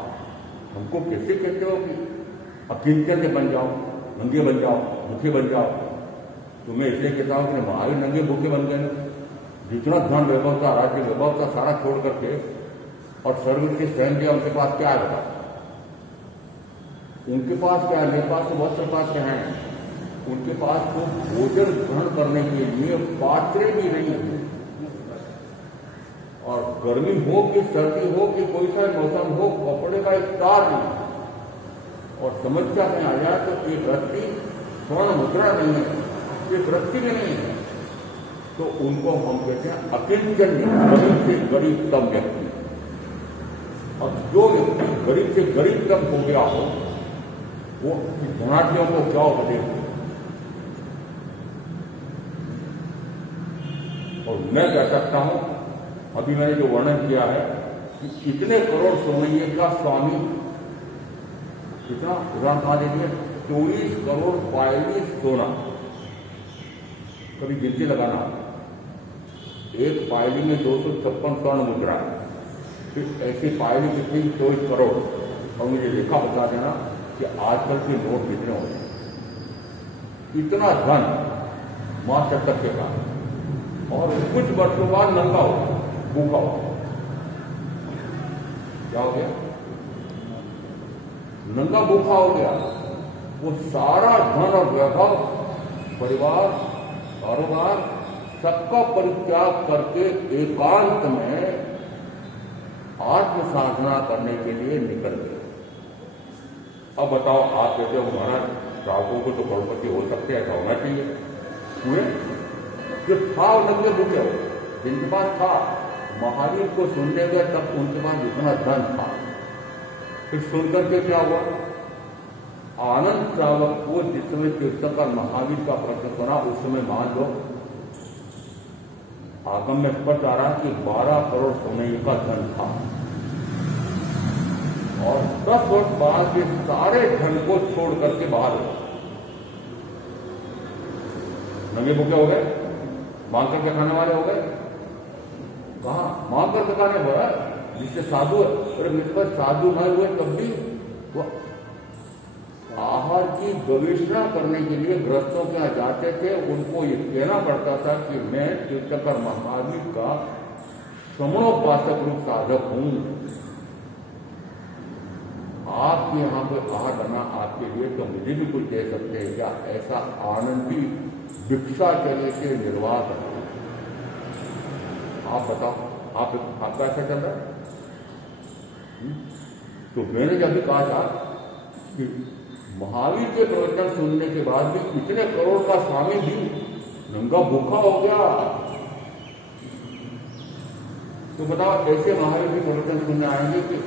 हमको कैसे कहते हो कि अकिंचन के बन जाओ, नंगे बन जाओ, भूखे बन जाओ? तुम्हें इसलिए कहता हूं कि महावीर नंगे भूखे बन गए, जितना धन वैभव था, राज्य वैभव था, सारा छोड़ करके, और सर्व के स्वयं दिया, उनके पास क्या है बता? उनके पास क्या है? मेरे पास तो वस्त्र पात्र हैं, उनके पास तो भोजन ग्रहण करने के लिए पात्र भी नहीं है। और गर्मी हो कि सर्दी हो कि कोई सा मौसम हो, कपड़े का एक तार नहीं। और समस्या में आ जाए तो एक रत्ती स्वर्ण मुद्रा नहीं है, एक रत्ती भी नहीं है, तो उनको हम कहते हैं अकिंचन, गरीब से गरीबतम व्यक्ति। और जो व्यक्ति गरीब से गरीबतम हो गया हो, वो धनाढ़ियों को क्या उपदेश दे। और मैं कह सकता हूं, अभी मैंने जो वर्णन किया है कि कितने करोड़ सोनैये का स्वामी, कितना उदाहरण कहा दे दिया, 24 करोड़ पायली सोना। कभी गिनती लगाना, एक पायली में 256 स्वर्ण मुद्रा, फिर ऐसी पायली कितनी, 24 करोड़। और मुझे लेखा बता देना कि आजकल के नोट कितने होते हैं। इतना धन मां शतक के बाद, और कुछ वर्षों बाद नंगा हो, भूखा हो। क्या हो गया? नंगा भूखा हो गया। वो सारा धन और वैभव, परिवार, कारोबार, सबका परित्याग करके एकांत में आत्म साधना करने के लिए निकल गए। अब बताओ, आप कहते हो महाराज साहबों को तो करोड़पति हो सकते हैं, ऐसा होना चाहिए। हुए जो था वो नंगे भूखे हो, जिनके पास था, महावीर को सुनने गए तब उनके पास इतना धन था। फिर सुनकर के क्या हुआ? आनंद श्रावक को जिस समय तीर्थंकर महावीर का प्रश्न सुना, उस समय मान लो आगम में स्पष्ट आ रहा कि 12 करोड़ सोने का धन था। और 10 वर्ष बाद ये सारे धन को छोड़ करके बाहर हो, नंगे भूखे हो गए, मांग करके खाने वाले हो गए। कहा मांग करके खाने वाला, जिससे साधु है, और निष्पक्ष साधु न हुए तब भी वो आहार की गवेषणा करने के लिए गृहस्थों के यहाँ जाते थे। उनको ये कहना पड़ता था कि मैं तीर्थंकर महावीर का श्रमणोपासक रूप साधक हूं, आपके यहाँ पे आहार बना आपके लिए, तो मुझे भी कुछ दे सकते हैं क्या? ऐसा आनंदी भिक्षाचर्य से निर्वाह करते। आप बताओ, आपका ऐसा चल रहा है? तो मैंने जब भी कहा था कि महावीर के प्रवचन सुनने के बाद भी इतने करोड़ का स्वामी भी नंगा भूखा हो गया। तो बताओ, ऐसे महावीर के प्रवचन सुनने आएंगे कि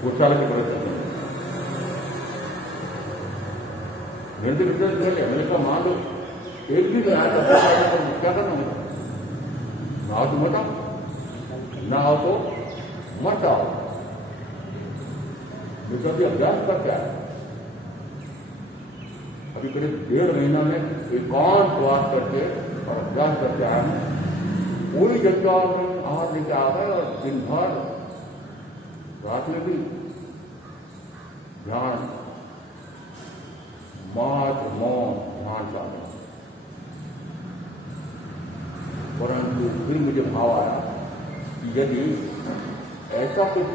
घोषाला के प्रवचन? मेरे से विश्वास पहले मैंने कहा मान लो एक भी आया तो क्या करना होगा? ना हो तो मत आओ, ना हो तो मत आओ। मुझे अभी अभ्यास कर क्या है, अभी करीब 1.5 महीना में एकांत वास करके और अभ्यास करके आया हूं। पूरी जनता में आहार लेके आ गए और दिन भर रात में भी ध्यान, मात्र मौन ध्यान चाहता। परंतु फिर मुझे भाव आया कि यदि ऐसा कुछ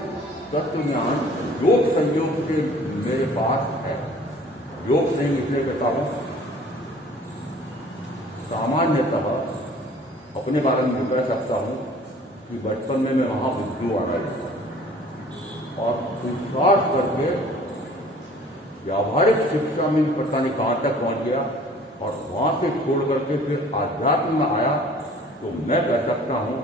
तत्व ज्ञान योग संयोग से मेरे पास है, योग से ही इसलिए कहता हूं, सामान्यतः अपने बारे में कह सकता हूं कि बचपन में मैं वहां बुद्धू आ रहा और पुरुषार्थ करके व्यावहारिक शिक्षा में पता नहीं कहां तक पहुंच गया, और वहां से छोड़ करके फिर आध्यात्म में आया। तो मैं कह सकता हूं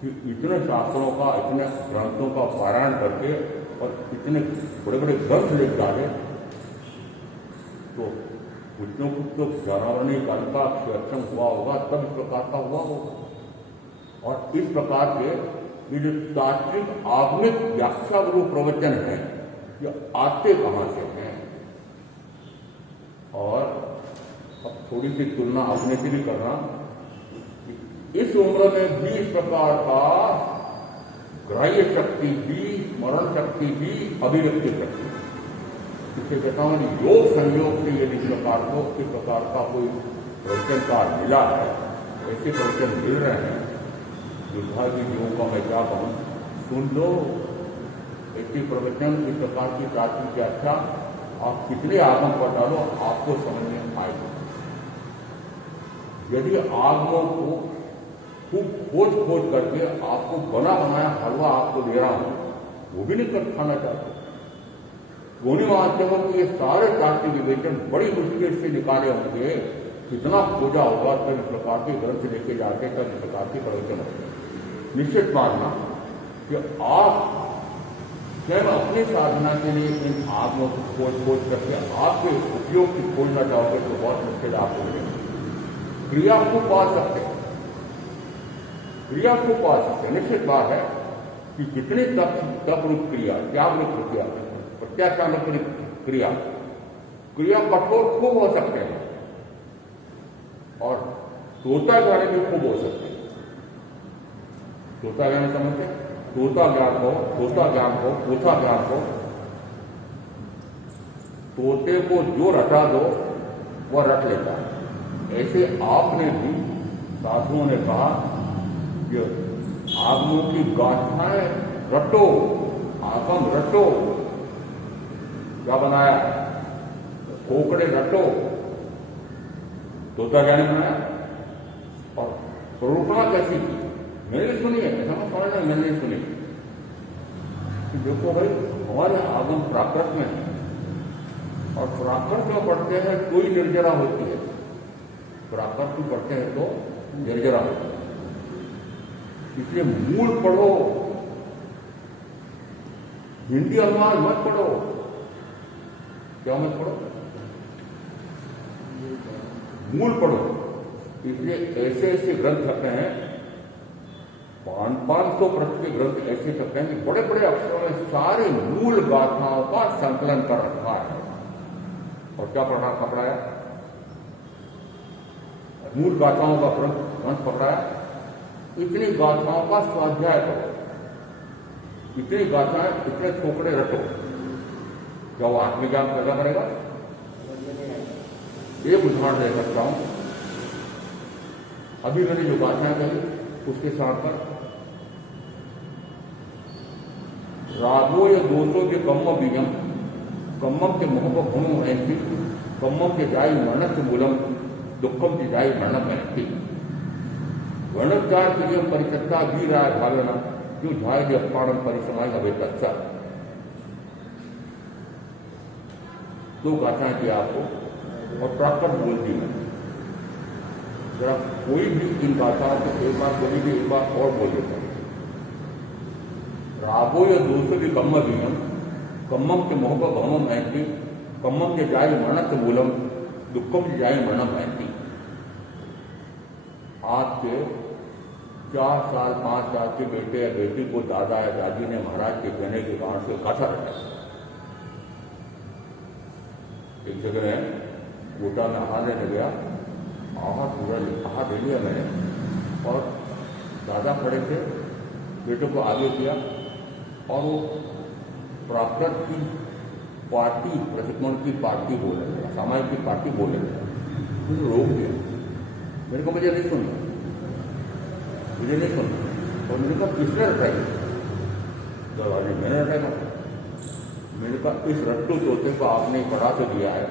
कि इतने शास्त्रों का, इतने ग्रंथों का पारायण करके और इतने बड़े बड़े ग्रंथ लिख डाले, तो कुछ न कुछ तो जनावरणी काल का अक्षम हुआ होगा, तब इस प्रकार का हुआ होगा। और इस प्रकार के ये जो तात्विक आगमिक व्याख्या रूप प्रवचन है, ये आते कहां से हैं? और अब थोड़ी सी तुलना अपने से भी करना, इस उम्र में भी इस प्रकार का ग्राह्य शक्ति भी, स्मरण शक्ति भी, अभिव्यक्ति शक्ति, इसे कहता हूं योग संयोग से यदि इस प्रकार का कोई प्रवचनकार मिला है, ऐसे प्रवचन मिल रहे हैं, दुर्भाग्य जीवों का मैं क्या कहूं, सुन लो ऐसे प्रवचन, इस प्रकार की तात्विक व्याख्या आप कितने आगम पर डालो, आपको समझ में आएगा। यदि आगमों को खूब खोज करके आपको बना बनाया हलवा आपको दे रहा हूं, वो भी नहीं कर खाना चाहते। उन्हीं माध्यमों को ये सारे तात्विक विवेचन बड़ी मुश्किल से निकाले होंगे, कितना खोजा होगा, तब इस प्रकार के ग्रंथ लेके जाके तब इस प्रकार के प्रवचन होते। निश्चित मानना कि आप स्वयं अपनी साधना के लिए इन आत्मों को खोज करके आपके उपयोग की खोजना चाहोगे तो बहुत मुश्किल आपको मिलेगी। क्रिया को पा सकते हैं, क्रिया को पा सकते हैं। निश्चित बात है कि जितनी तप रूप क्रिया, त्याग रूप क्रिया, प्रत्याख्यान रूप क्रिया, क्रिया कठोर खूब हो सकते हैं और तोता ज्ञान भी खूब हो सकते हैं। तोता ज्ञान समझते हैं? तोता ज्ञान को, तोता ज्ञान को, पोथा ज्ञान को, तोते को जो रटा दो वह रट लेता है। ऐसे आपने भी साधुओं ने कहा कि आगमों की गाथाएं रटो, आगम रटो। क्या बनाया? खोखड़े रटो, तोता ज्ञानी बनाया। और प्ररूपणा कैसी की? मैंने भी सुनी है, ऐसा मत समझना मैंने नहीं सुनी। देखो भाई, हमारे आगम प्राकृत में है और प्राकृत में पढ़ते हैं तो ही निर्जरा होती है। प्राकृत में पढ़ते हैं तो निर्जरा होती है। इसलिए मूल पढ़ो, हिंदी अनुवाद मत पढ़ो। क्या मत पढ़ो? मूल पढ़ो। इसलिए ऐसे ऐसे ग्रंथ छपे हैं, 500 पृष्ठ के ग्रंथ ऐसे छपे हैं कि बड़े बड़े अक्षरों में सारे मूल गाथाओं का संकलन कर रखा है। और क्या पकड़ाया? मूल गाथाओं का ग्रंथ पकड़ाया। इतनी गाथाओं का स्वाध्याय करो, इतनी गाथाएं, इतने छोकड़े रटो। क्या वो आत्मज्ञान पैदा करेगा? एक उदाहरण दे सकता हूं। अभी मैंने जो गाथाएं कही उसके साथ पर रागो या दोषों के कम्म बीजम, कम्मम के मोहब्बत भूम रहती, कम्मम के जाई मरणक मूलम, दुखम की जाई मरणक रहती। वर्णोच्चार के लिए परिचर्चा भी रहा है भागना, जो झाय जपाणम परिसमाय अभे कच्चा। दो गाथाएं की आपको और प्राकृत बोल दी मैंने। जरा कोई भी इन गाथाओं को एक बार बोली भी, एक बार और बोल देता। रागो या दोषों की कम्म बीजम, कम्मम के मोहब्बत भमम महती, कम्मम के जाय मरणक मूलम, दुखम की जाय मरणम महती। आपके 4 साल 5 साल के बेटे या बेटी को दादा या दादी ने महाराज के कहने के कारण से गाथा रखा। एक जगह है, गोटा में आहार लेने गया, आहार पूरा आहार ले लिया मैंने और दादा खड़े थे, बेटे को आगे किया और वो प्राकृत की पार्टी, प्रशिक्षण की पार्टी बोले, सामाजिक की पार्टी बोले, मुझे रोक दिया। मेरे को मुझे नहीं सुनना, मुझे नहीं सुनना। और मैंने कहा किसने रटाई? दरवाजे मैंने रटाया। मैंने कहा इस रट्टू तोते को आपने पढ़ा तो दिया है,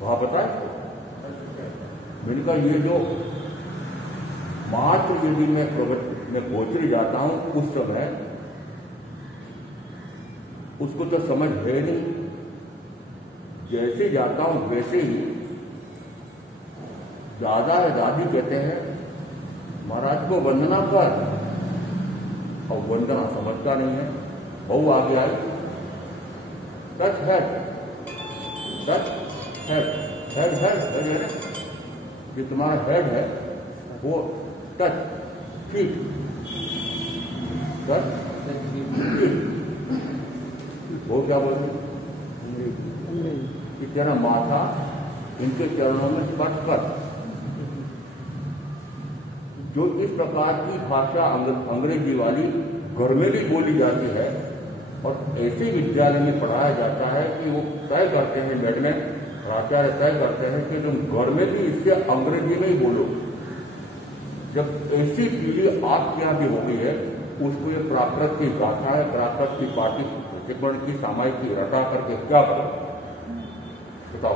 वहां पता है? मैंने कहा ये जो मात्र यदि मैं गोचरी जाता हूं उस समय उसको तो समझ है नहीं, जैसे जाता हूं वैसे ही दादा या दादी कहते हैं महाराज को वंदना कर, और वंदना समझता नहीं है। बहू आगे आई, touch head, touch head, head head, जो तुम्हारा हेड है वो टच फीट, टच फीट। वो क्या बोलते कि तेरा माथा इनके चरणों में स्पर्श कर। जो इस प्रकार की भाषा अंग्रेजी वाली घर में भी बोली जाती है और ऐसे विद्यालय में पढ़ाया जाता है कि वो तय करते हैं, बेड में प्राचार्य तय करते हैं कि तुम घर में भी इससे अंग्रेजी में ही बोलो। जब ऐसी पीढ़ी आपके यहाँ भी हो गई है, उसको ये प्राकृत की गाथा है, प्राकृत की पार्टी प्रतिपन्न की सामायिक की रटा करके क्या करो? बताओ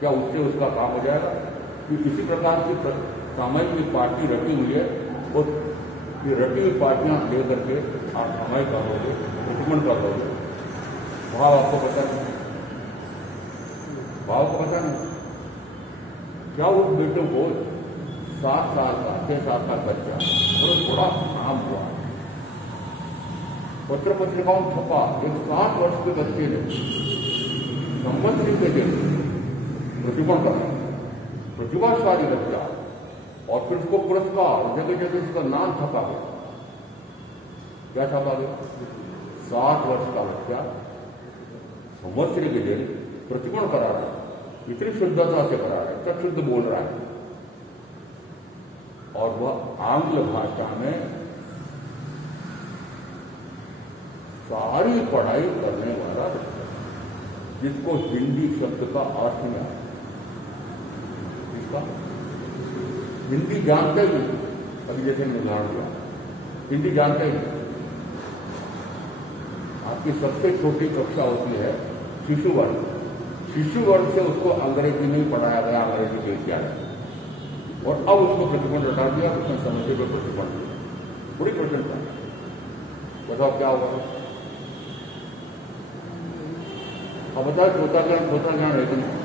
क्या उससे उसका काम हो जाएगा? कि किसी प्रकार की सामायिक की पार्टी रटी हुई है और ये रटी हुई पार्टियां ले करके आप सामायिक करोगे, प्रतिपन्न कर दोगे। भाव आपको पता नहीं, भाव को पता नहीं। क्या उस बेटे को 7 साल का 6 साल का बच्चा और थोड़ा काम हुआ, पत्र पत्रिकाओं में छपा एक 7 वर्ष के बच्चे ने संवत्सरी के दिन प्रतिकोण करा, प्रतिभाशाली बच्चा, और फिर उसको पुरस्कार जगह जगह उसका नाम छपा गया। क्या छपा गया? 7 वर्ष का बच्चा संवत्सरी के दिन प्रतिकोण करा रहा है, इतनी शुद्धता से करा रहा है, सब शुद्ध बोल रहा है, और वह आंग्ल भाषा में सारी पढ़ाई करने वाला जिसको हिंदी शब्द का अर्थ नहीं आता, इसका हिंदी जानते ही, अभी जैसे मैं उदाहरण दिया, हिंदी जानते ही। आपकी सबसे छोटी कक्षा होती है शिशु वर्ग, शिशु वर्ग से उसको अंग्रेजी नहीं पढ़ाया गया, अंग्रेजी के विद्यालय, और अब उसको प्रतिकोण रटा दिया, उसने समझे हुए प्रतिकोण दिया, बड़ी प्रशंसा। बताओ क्या होगा? अब बताओ तोता ज्ञान है कि नहीं?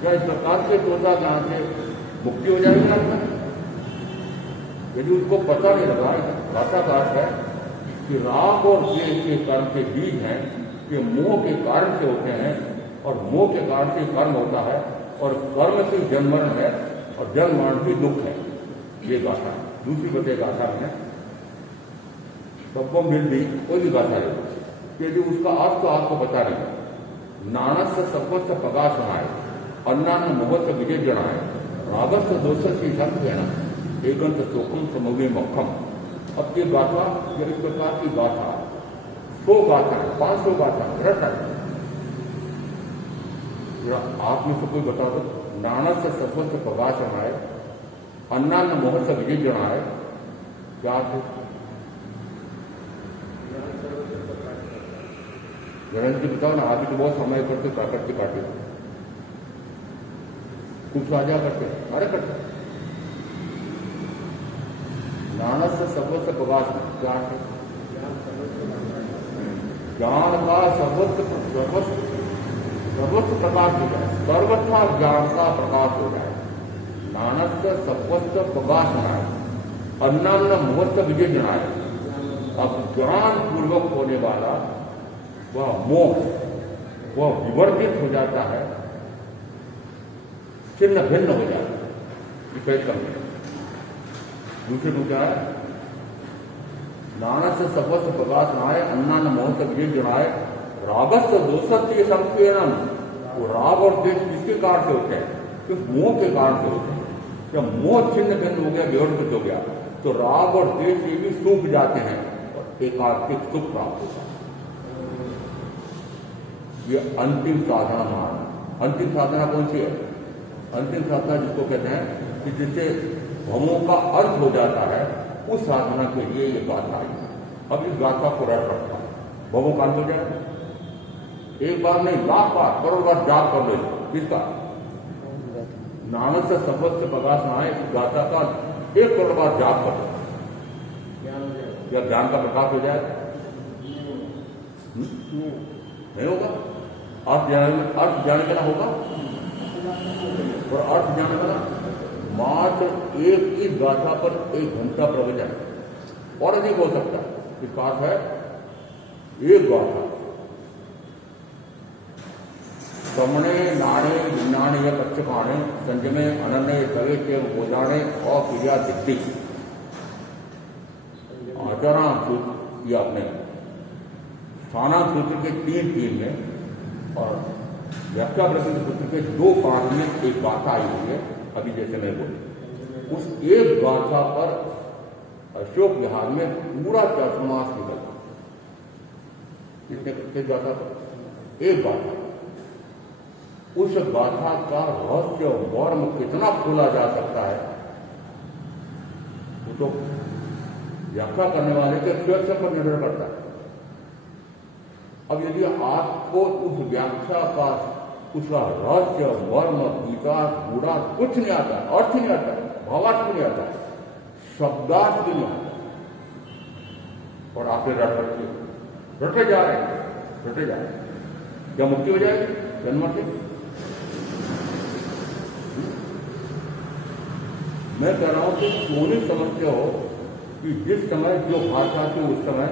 क्या इस प्रकार के तोता ज्ञान से मुक्ति हो जाएगी ना? यदि उसको पता नहीं लगा, भाषा का अर्थ है कि राग और द्वेष के कर्म के बीज हैं, कि मोह के कारण से होते हैं, और मोह के कारण से कर्म होता है, और कर्म से जन्म मरण है, और जन्म मरण भी दुख है। ये गाथा दूसरी बचे गाथा में सबको मिल दी, कोई भी गाथा नहीं, यदि उसका अर्थ तो आपको पता नहीं। नानस सर्वस्व प्रकाश बनाए, अन्नान्न मोहस्व विजय जनाए, रागस्व दोष से शब्द कहना, एकंत शोकम समवे मक्खम। अब ये गाथा या इस प्रकार की गाथा 100 गाथा 500 गाथा रटा है। आप में से कोई बता दो, नानस सर्वस्व प्रकाश बनाए, अन्नान्न मोहस्व विजय जनाए, क्या गणेश जी बताओ ना? आदि तो बहुत समय करते प्राकृत की पार्टी कुछ राजा करते, अरे करते। नानस से सर्वस्व प्रकाश ज्ञान है, ज्ञान का सर्वस्व प्रकाश हो जाए, सर्वथा ज्ञान का प्रकाश हो जाए। नानस से सर्वस्व प्रकाश बनाए, अन्नान्न मोहस्व विजय जनाए। अब ज्ञान पूर्वक होने वाला वह मोह, वह विवर्जित हो जाता है, छिन्न भिन्न हो जाता है, विपरीत करने। दूसरे को क्या है? नानस से सर्वस्व प्रकाश नाए, अन्नान्न मोहस्व विजय जनाए, रागस्व दोषस्य संकीर्णम। वो राग और द्वेष किसके कारण से होते हैं? किस मोह के कारण से होते हैं। जब मोह छिन्न भिन्न हो गया, विवर्जित हो गया, तो राग और द्वेष ये भी सूख जाते हैं और एकात्मिक सुख प्राप्त होता है। ये अंतिम साधना मान। अंतिम साधना कौन सी है? अंतिम साधना जिसको कहते हैं कि जिससे भवों का अंत हो जाता है, उस साधना के लिए ये गाथा आई। अब इस गाथा को रट रखा, भवों का अंत हो जाएगा। एक बार नहीं, लाख बार, करोड़ बार जाप कर लो। किसका? नानस से सर्वस्व प्रकाश नाए गाथा का 1 करोड़ बार जाप कर लो, क्या ज्ञान का प्रकाश हो जाएगा? नहीं होगा। अर्थ जाने का होगा, और अर्थ जाने का मात्र एक ही गाथा पर 1 घंटा प्रवचन, और अधिक हो सकता है। इसका अर्थ है एक गाथा श्रवणे नाणे विज्ञाने या पक्षपाणे संजमे अनन्य कवे के बोधाने और क्रिया दिखती। आचरण सूत्र ये अपने स्थानांत सूत्र के 3 में और व्याख्या प्रकृति सूत्र के 2 पाठ में एक गाथा आई हुई है। अभी जैसे मैं बोली, उस एक गाथा पर अशोक विहार में पूरा चातुर्मास निकल। कितने गाथा पर? एक गाथा। उस गाथा का रहस्य वर्म कितना खोला जा सकता है, वो तो व्याख्या करने वाले के स्वयं पर निर्भर करता है। अब यदि आपको उस व्याख्या का उसका रहस्य वर्म विकास गुणा कुछ नहीं आता, अर्थ नहीं आता, भावार्थ नहीं आता, शब्दार्थ भी नहीं आता, और आपने रटे जा रहे हैं, क्या मुक्ति हो जाएगी जन्म से? मैं कह रहा हूं कि क्यों नहीं समझते हो कि जिस समय जो भाषा थी उस समय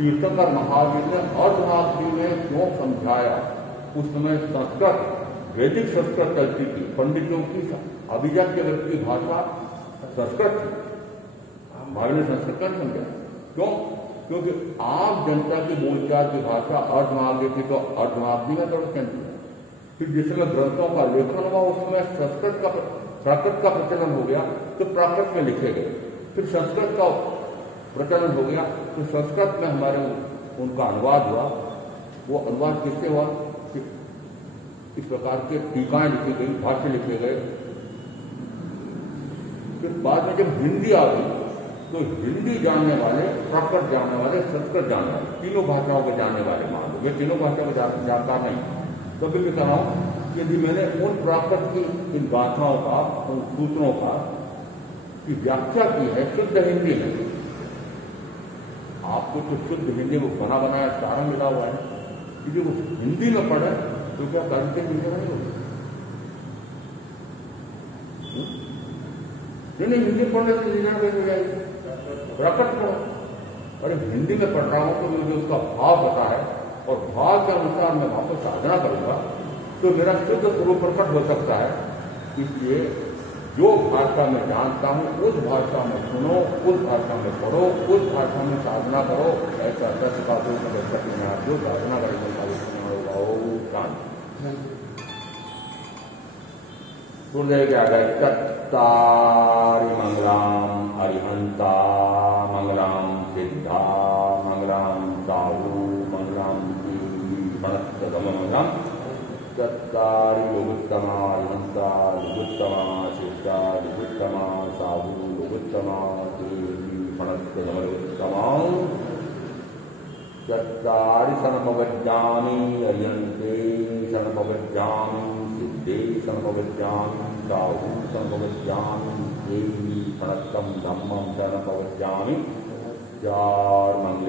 तीर्थंकर महावीर ने अर्धनाथी में क्यों समझाया? उस समय संस्कृत, वैदिक संस्कृत चलती थी, पंडितों की अभिजात्यवर्ग की भाषा संस्कृत थी। भाई ने संस्कृत का समझा क्यों? क्योंकि आम जनता की बोलचाल की भाषा अर्धनादी थी, तो अर्धनादी में प्रवचन किया। फिर जिस समय ग्रंथों का लेखन हुआ उस समय संस्कृत का प्राकृत का प्रचलन हो गया, तो प्राकृत में लिखे गए। फिर संस्कृत का प्रचलन हो गया, तो संस्कृत में हमारे उनका अनुवाद हुआ। वो अनुवाद किससे हुआ? इस प्रकार के टीकाएं लिखी गई, भाष्य लिखे गए। फिर बाद में जब हिंदी आ गई तो हिंदी जानने वाले, प्राकृत जानने वाले, संस्कृत जानने वाले, तीनों भाषाओं के जानने वाले मान लो, वे तीनों भाषाओं को जानकार नहीं। तो भी मैं कह रहा हूं यदि मैंने उन प्राकृत की इन गाथाओं का, उन सूत्रों का की व्याख्या की है शुद्ध हिंदी में, आपको तो शुद्ध हिंदी में बना बनाया सारा मिला हुआ है, यदि वो हिंदी में पढ़े तो क्या करते हिंदी में नहीं होगी? नहीं, हिंदी पढ़ने से निर्णय कैसे हो जाएगी? प्राकृत पढ़ो। अरे हिंदी में पढ़ रहा हूं तो मुझे उसका भाव पता है और भाव के अनुसार मैं वहां पर साधना करूंगा तो मेरा शुद्ध स्वरूप प्रकट हो सकता है। इसलिए जो भाषा में जानता हूं उस भाषा में सुनो, उस भाषा में पढ़ो, उस भाषा में साधना करो। ऐसा 10 बातों का व्यवस्था जो साधना करेगा होगा गुरुदेव के आगे चत्तारि मंगलाम अरिहंता मंगलाम सिद्धा मंगलाम साहू मंगलाम मंगलाम चत्तारि योगुत्तमा अरिहंता योगुत्तमा सिद्धा योगुत्तमा साहू योगुत्तमा फणत्तमा चत्तारि सनपवज्जामि अरिहन्ते सनपवज्जामि सिद्धे सनपवज्जामि साहू सनपवज्जामि देवी फणत्तम धम्मम सनपवज्जामि। 4 मंगल